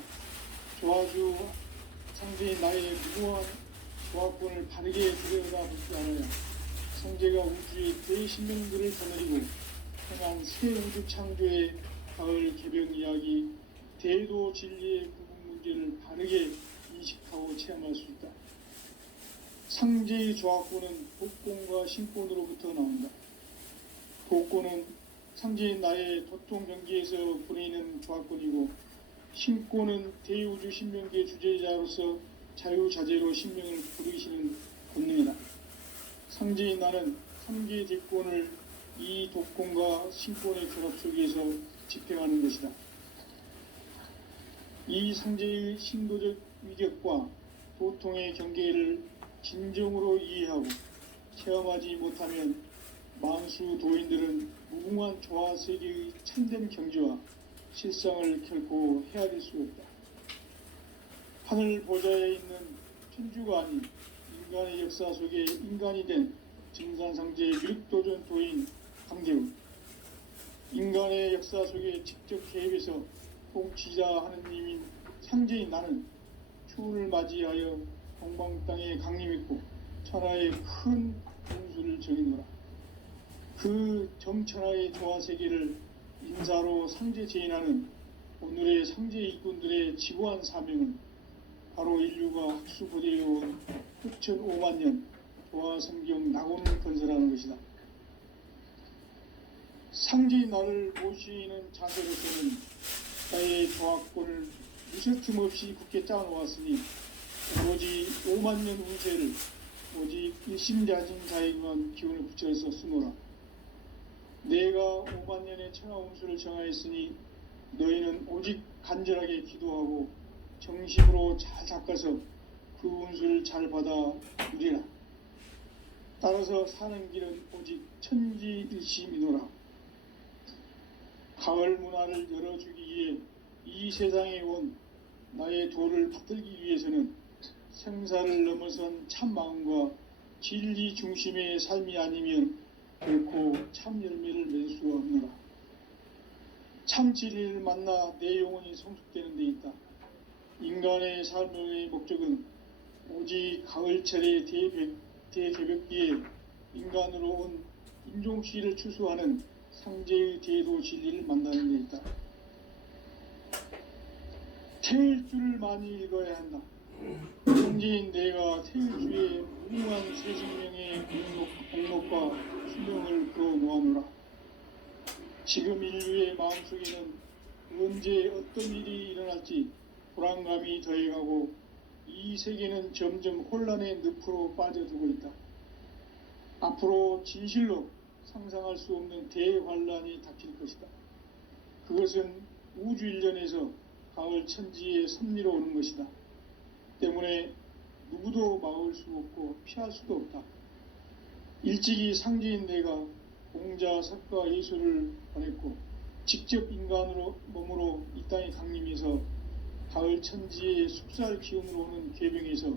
조화주 상제인 나의 무모한 조합권을 바르게 들여다보지 않아야 상제가 우주의 대신명들을 거느리고 행한 새 우주 창조의 가을 개변 이야기, 대도 진리의 구분 문제를 바르게 인식하고 체험할 수 있다. 상제의 조합권은 복권과 신권으로부터 나온다. 복권은 상제인 나의 도통 경계에서 보내는 조합권이고, 신권은 대우주 신명계 주제자로서 자유자재로 신명을 부르시는 권능이다. 상제인 나는 3개 대권을 이 독권과 신권의 결합 속에서 집행하는 것이다. 이 상제의 신도적 위격과 도통의 경계를 진정으로 이해하고 체험하지 못하면 만수 도인들은 무궁한 조화 세계의 참된 경지와 실상을 결코 헤아릴 수 없다. 하늘 보좌에 있는 천주가 아닌 인간의 역사 속에 인간이 된 증산상제의 율도전 도인 강재훈, 인간의 역사 속에 직접 개입해서 통치자 하느님인 상제인 나는 추운을 맞이하여 동방 땅에 강림했고 천하의 큰 운수를 정의노라. 그 정천하의 조화 세계를 인사로 상제 제인하는 오늘의 상제 일꾼들의 지고한 사명은 바로 인류가 학수고대해온 후천 5만 년 조화 성경 낙원을 건설하는 것이다. 상제인 나를 모시는 자세로서는 나의 조합권을 무쇠틈 없이 굳게 짜놓았으니 오로지 5만 년 운세를 오직 일심자진 자에게만 기운을 붙여서 쓰노라. 내가 5만 년의 천하 운수를 정하였으니 너희는 오직 간절하게 기도하고 정심으로 잘 닦아서 그 운수를 잘 받아 누리라. 따라서 사는 길은 오직 천지일심이노라. 가을 문화를 열어주기 위해 이 세상에 온 나의 도를 받들기 위해서는 생사를 넘어선 참 마음과 진리 중심의 삶이 아니면 결코 참 열매를 맺을 수가 없노라. 참 진리를 만나 내 영혼이 성숙되는 데 있다. 인간의 삶의 목적은 오직 가을철의 대개벽기에 인간으로 온 인종씨를 추수하는 상제의 대도 진리를 만나는 데 있다. 태일 줄을 많이 읽어야 한다. 성지인 내가 태일주의 무궁한 세식명의 공목과 수명을 그어 놓아노라. 지금 인류의 마음속에는 언제 어떤 일이 일어날지 불안감이 더해가고 이 세계는 점점 혼란의 늪으로 빠져들고 있다. 앞으로 진실로 상상할 수 없는 대환란이 닥칠 것이다. 그것은 우주 일련에서 가을 천지의 섭리로 오는 것이다. 때문에 누구도 막을 수 없고 피할 수도 없다. 일찍이 상제인 내가 공자, 석가, 예수를 보냈고 직접 인간으로 몸으로 이 땅에 강림해서 가을 천지의 숲살 기운으로 오는 계병에서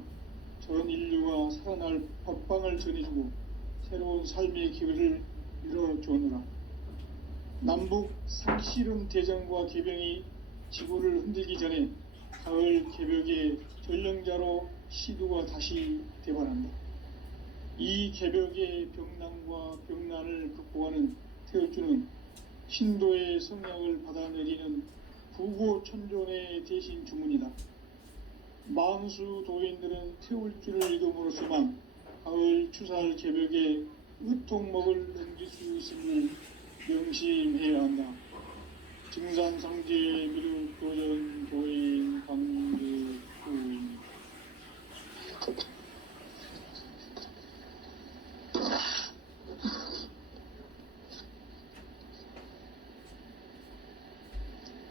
전 인류가 살아날 법방을 전해주고 새로운 삶의 기회를 열어주오노라. 남북 상씨름 대전과 계병이 지구를 흔들기 전에 가을 개벽의 전령자로 시두가 다시 대발한다. 이 개벽의 병난과 병난을 극복하는 태울주는 신도의 성약을 받아내리는 부고천존의 대신 주문이다. 만수 도인들은 태울주를 읽음으로써만 가을 추살 개벽의 으통목을 넘길 수 있음을 명심해야 한다. 증산상제 미륵도전 도인 강주 부인.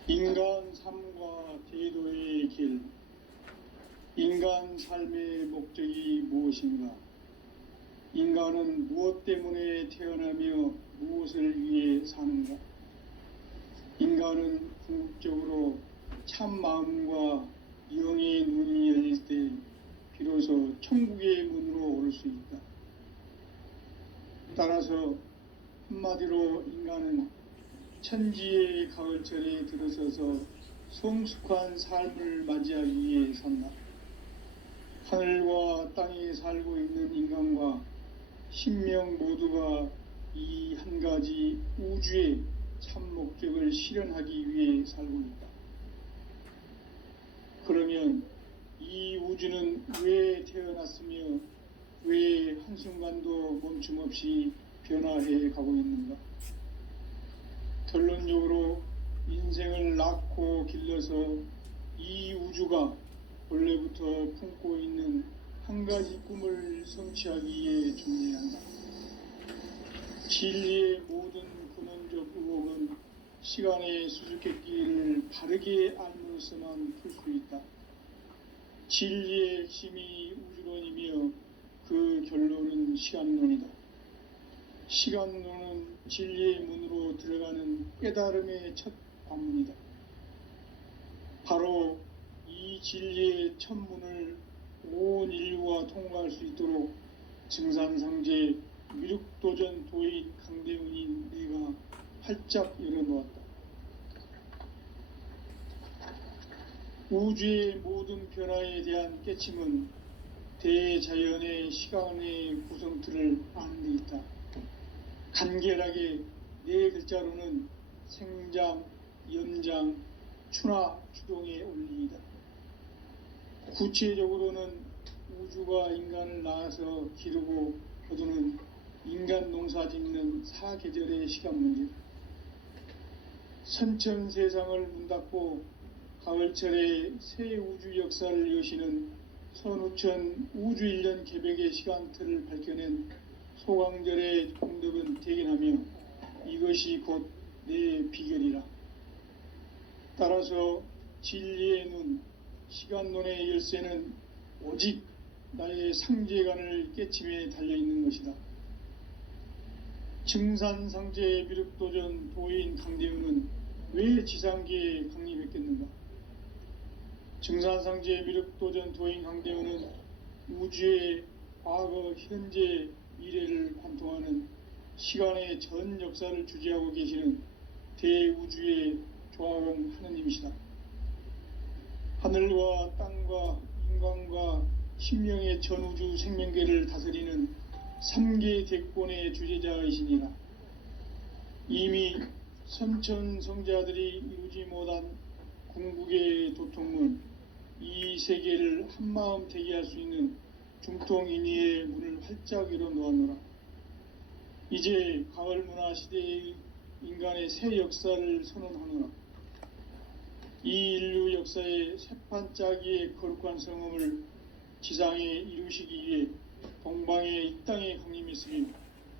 인간 삶과 제도의 길. 인간 삶의 목적이 무엇인가? 인간은 무엇 때문에 태어나며 무엇을 위해 사는가? 인간은 궁극적으로 참 마음과 영의 눈이 열릴 때 비로소 천국의 문으로 오를 수 있다. 따라서 한마디로 인간은 천지의 가을철에 들어서서 성숙한 삶을 맞이하기 위해 산다. 하늘과 땅에 살고 있는 인간과 신명 모두가 이 한 가지 우주의 참 목적을 실현하기 위해 살고 있다. 그러면 이 우주는 왜 태어났으며 왜 한순간도 멈춤 없이 변화해 가고 있는가? 결론적으로 인생을 낳고 길러서 이 우주가 원래부터 품고 있는 한 가지 꿈을 성취하기에 존재한다. 진리의 모든 근원적 의혹은 시간의 수수께끼를 바르게 알므로서만 풀 수 있다. 진리의 핵심이 우주론이며 그 결론은 시간론이다. 시간론은 진리의 문으로 들어가는 깨달음의 첫 관문이다. 바로 이 진리의 첫 문을 온 인류가 통과할 수 있도록 증산상제 미륵도전 도인 강대훈인 내가 활짝 열어놓았다. 우주의 모든 변화에 대한 깨침은 대자연의 시간의 구성틀을 아는 데 있다. 간결하게 네 글자로는 생장, 연장, 추나 추동의 원리이다. 구체적으로는 우주가 인간을 낳아서 기르고 거두는 인간 농사 짓는 사계절의 시간 문제. 선천 세상을 문 닫고 가을철에 새 우주 역사를 여시는 선우천 우주일년 개벽의 시간틀을 밝혀낸 소강절의 공덕은 대견하며 이것이 곧 내 비결이라. 따라서 진리의 눈, 시간론의 열쇠는 오직 나의 상제관을 깨침에 달려있는 것이다. 증산상제 미륵도전 도인 강대훈은 왜 지상계에 강림했겠는가? 증산상제 미륵도전 도인 강대훈은 우주의 과거, 현재, 미래를 관통하는 시간의 전 역사를 주재하고 계시는 대우주의 조화원 하느님이시다. 하늘과 땅과 인간과 신명의 전우주 생명계를 다스리는 3계 대권의 주재자이시니라. 이미 선천성자들이 이루지 못한 궁극의 도통은 이 세계를 한마음 되게 할 수 있는 중통인의의 문을 활짝 열어 놓았노라. 이제 가을 문화 시대의 인간의 새 역사를 선언하노라. 이 인류 역사의 새판짜기의 거룩한 성음을 지상에 이루시기 위해 동방의 이 땅에 강림했으며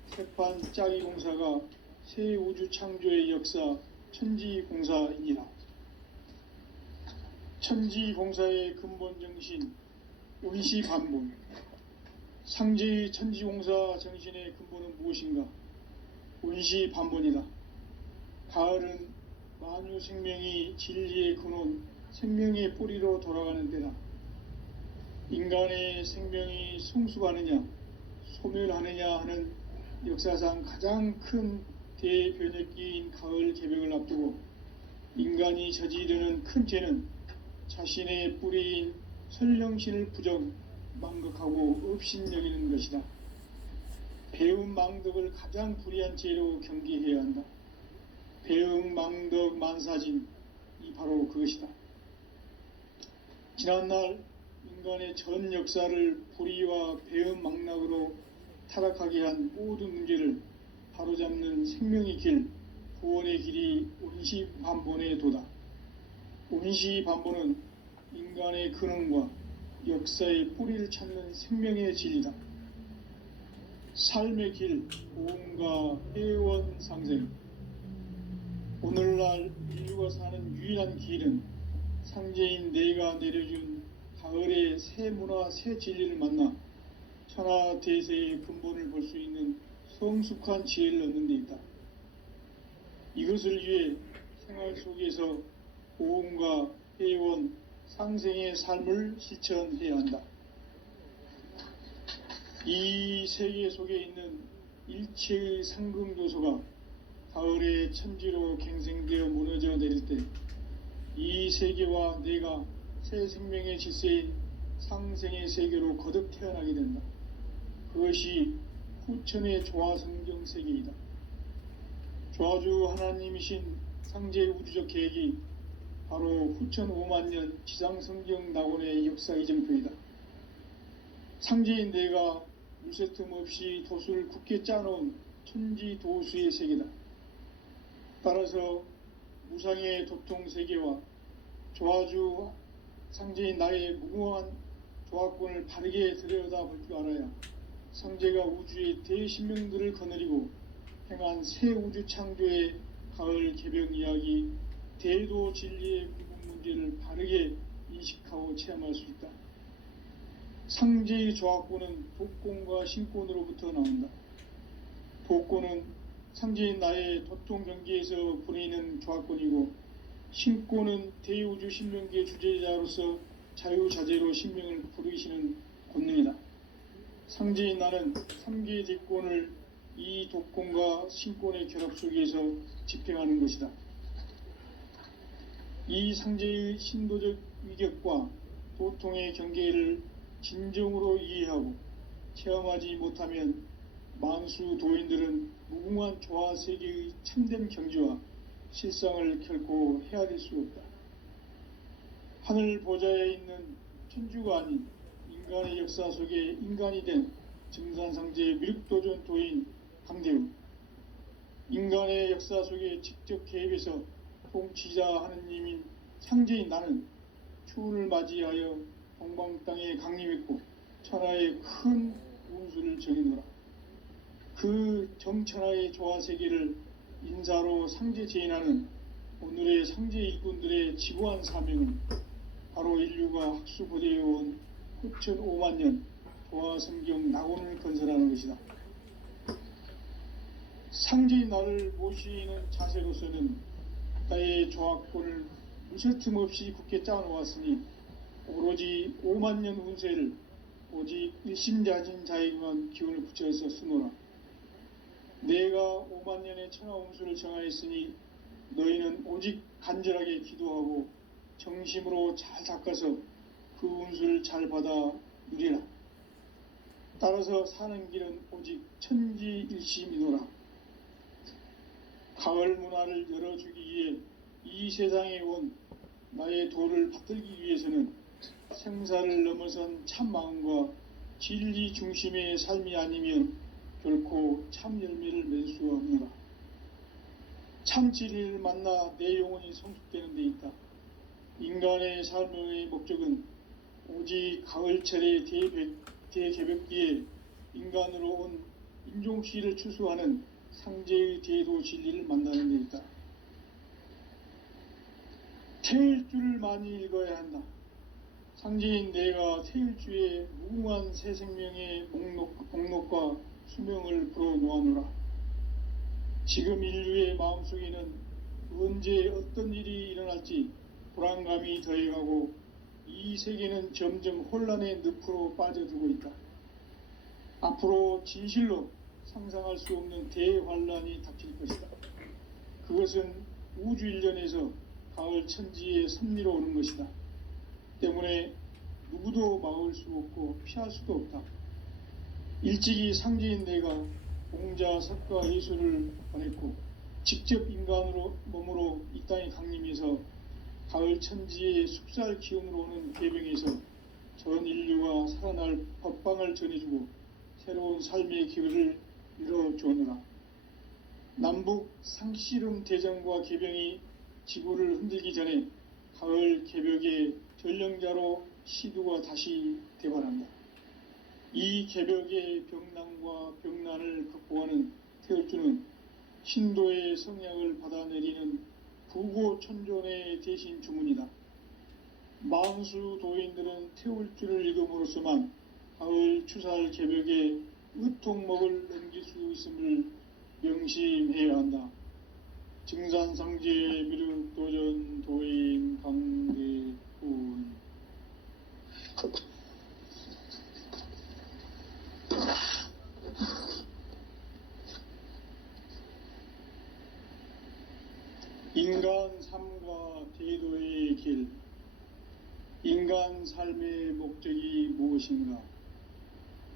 새판짜기 공사가 새 우주 창조의 역사 천지공사이니라. 천지공사의 근본 정신 원시반본. 상제의 천지공사 정신의 근본은 무엇인가? 원시반본이다. 가을은 만유 생명이 진리의 근원, 생명의 뿌리로 돌아가는 때다. 인간의 생명이 성숙하느냐, 소멸하느냐 하는 역사상 가장 큰 대변혁기인 가을 개벽을 앞두고 인간이 저지르는 큰 죄는 자신의 뿌리인 설령신을 부정, 망극하고 업신여기는 것이다. 배움 망덕을 가장 불의한 죄로 경계해야 한다. 배움 망덕 만사진, 이 바로 그것이다. 지난날 인간의 전 역사를 불의와 배움 망락으로 타락하게 한 모든 문제를 바로잡는 생명의 길, 구원의 길이 원시반본의 도다. 원시반본은 인간의 근원과 역사의 뿌리를 찾는 생명의 진리다. 삶의 길, 고음과 회원상생. 오늘날 인류가 사는 유일한 길은 상제인 내가 내려준 가을의 새 문화, 새 진리를 만나 천하대세의 근본을 볼 수 있는 성숙한 지혜를 얻는 데 있다. 이것을 위해 생활 속에서 고음과 회원, 상생의 삶을 실천해야 한다. 이 세계 속에 있는 일체의 상금 요소가 가을의 천지로 갱생되어 무너져 내릴 때 이 세계와 내가 새 생명의 질서인 상생의 세계로 거듭 태어나게 된다. 그것이 후천의 조화성경 세계이다. 조화주 하나님이신 상제의 우주적 계획이 바로 후천 5만년 지상성경 낙원의 역사 이정표이다. 상제인 내가 물새 틈 없이 도수를 굳게 짜놓은 천지도수의 세계다. 따라서 무상의 도통세계와 조화주 상제인 나의 무궁한 조화권을 바르게 들여다볼 줄 알아야 상제가 우주의 대신명들을 거느리고 행한 새 우주 창조의 가을 개벽 이야기, 대도 진리의 궁극 문제를 바르게 인식하고 체험할 수 있다. 상제의 조화권은 독권과 신권으로부터 나온다. 독권은 상제인 나의 도통 경계에서 보내는 조화권이고, 신권은 대우주 신명계의 주제자로서 자유자재로 신명을 부르시는 권능이다. 상제인 나는 3개의 대권을 이 독권과 신권의 결합 속에서 집행하는 것이다. 이 상제의 신도적 위격과 도통의 경계를 진정으로 이해하고 체험하지 못하면 만수 도인들은 무궁한 조화세계의 참된 경지와 실상을 결코 헤아릴 수 없다. 하늘 보좌에 있는 천주가 아닌 인간의 역사 속에 인간이 된 증산상제의 미륵도전 도인 강대우, 인간의 역사 속에 직접 개입해서 통치자 하느님인 상제인 나는 추운을 맞이하여 동방 땅에 강림했고 천하의 큰 운수를 정해노라. 그 정천하의 조화세계를 인사로 상제 제인하는 오늘의 상제 일꾼들의 지구한 사명은 바로 인류가 학수고대해온 후천 5만년 조화성경 낙원을 건설하는 것이다. 상제인 나를 모시는 자세로서는 나의 조화권을 무쇠 틈 없이 굳게 짜놓았으니 오로지 5만년 운세를 오직 일심자진 자에게만 기운을 붙여서 쓰노라. 내가 5만년의 천하 운수를 정하였으니 너희는 오직 간절하게 기도하고 정심으로 잘 닦아서 그 운수를 잘 받아 누리라. 따라서 사는 길은 오직 천지일심이노라. 가을 문화를 열어주기 위해 이 세상에 온 나의 도를 받들기 위해서는 생사를 넘어선 참 마음과 진리 중심의 삶이 아니면 결코 참 열매를 맺을 수가 없노라. 참 진리를 만나 내 영혼이 성숙되는 데 있다. 인간의 삶의 목적은 오직 가을철의 대개벽기에 인간으로 온 인종시를 추수하는 상제의 대도 진리를 만나는 데 있다. 태일주를 많이 읽어야 한다. 상제인 내가 태일주의 무궁한 새 생명의 목록과 수명을 불어놓아노라. 지금 인류의 마음속에는 언제 어떤 일이 일어날지 불안감이 더해가고 이 세계는 점점 혼란의 늪으로 빠져들고 있다. 앞으로 진실로 상상할 수 없는 대환란이 닥칠 것이다. 그것은 우주 일련에서 가을 천지의 섭리로 오는 것이다. 때문에 누구도 막을 수 없고 피할 수도 없다. 일찍이 상제인 내가 공자, 석가, 예수를 보냈고 직접 인간으로 몸으로 이 땅에 강림해서 가을 천지의 숙살 기운으로 오는 계병에서 전 인류가 살아날 법방을 전해주고 새로운 삶의 기회를 열어주느라. 남북 상씨름 대전과 계병이 지구를 흔들기 전에 가을 개벽의 전령자로 시두가 다시 대발한다. 이 개벽의 병난과 병난을 극복하는 태울주는 신도의 성약을 받아내리는 부고천존의 대신 주문이다. 만수 도인들은 태울주를 읽음으로써만 가을 추살 개벽의 의통목을 넘길 수 있음을 명심해야 한다. 증산상제 미륵도전 도인 강대군. 인간 삶과 대도의 길. 인간 삶의 목적이 무엇인가?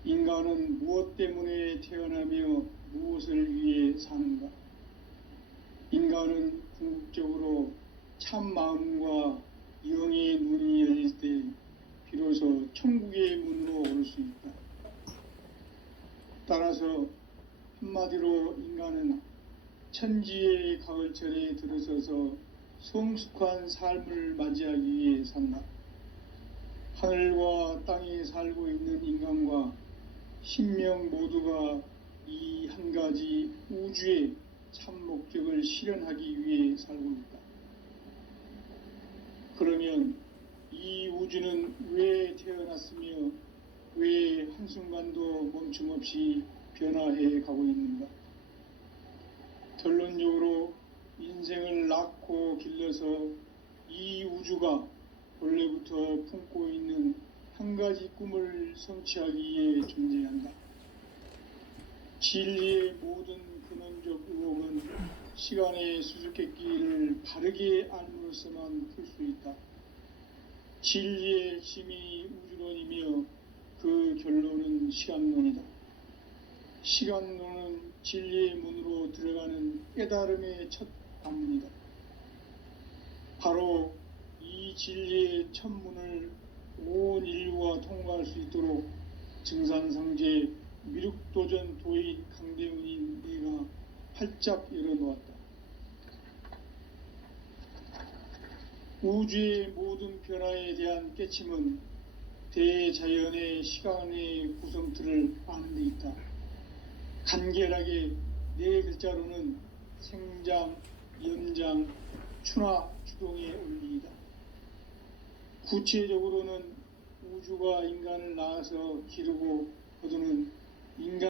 인간은 무엇 때문에 태어나며 무엇을 위해 사는가? 인간은 궁극적으로 참 마음과 영의 눈이 열릴 때 비로소 천국의 문으로 오를 수 있다. 따라서 한마디로 인간은 천지의 가을철에 들어서서 성숙한 삶을 맞이하기 위해 산다. 하늘과 땅에 살고 있는 인간과 신명 모두가 이 한 가지 우주의 참 목적을 실현하기 위해 살고 있다. 그러면 이 우주는 왜 태어났으며 왜 한순간도 멈춤없이 변화해 가고 있는가? 결론적으로 인생을 낳고 길러서 이 우주가 본래부터 품고 있는 한 가지 꿈을 성취하기 위해 존재한다. 진리의 모든 근원적 의혹은 시간의 수수께끼를 바르게 알므로써만 풀 수 있다. 진리의 핵심이 우주론이며 그 결론은 시간론이다. 시간론은 진리의 문으로 들어가는 깨달음의 첫 관문이다. 바로 이 진리의 첫 문을 온 인류가 통과할 수 있도록 증산상제 미륵도전 도인 강대훈인 내가 활짝 열어놓았다. 우주의 모든 변화에 대한 깨침은 대자연의 시간의 구성틀을 아는 데 있다. 간결하게 네 글자로는 생장, 연장, 추나 추동의 원리이다. 구체적으로는 우주가 인간을 낳아서 기르고 거두는 인간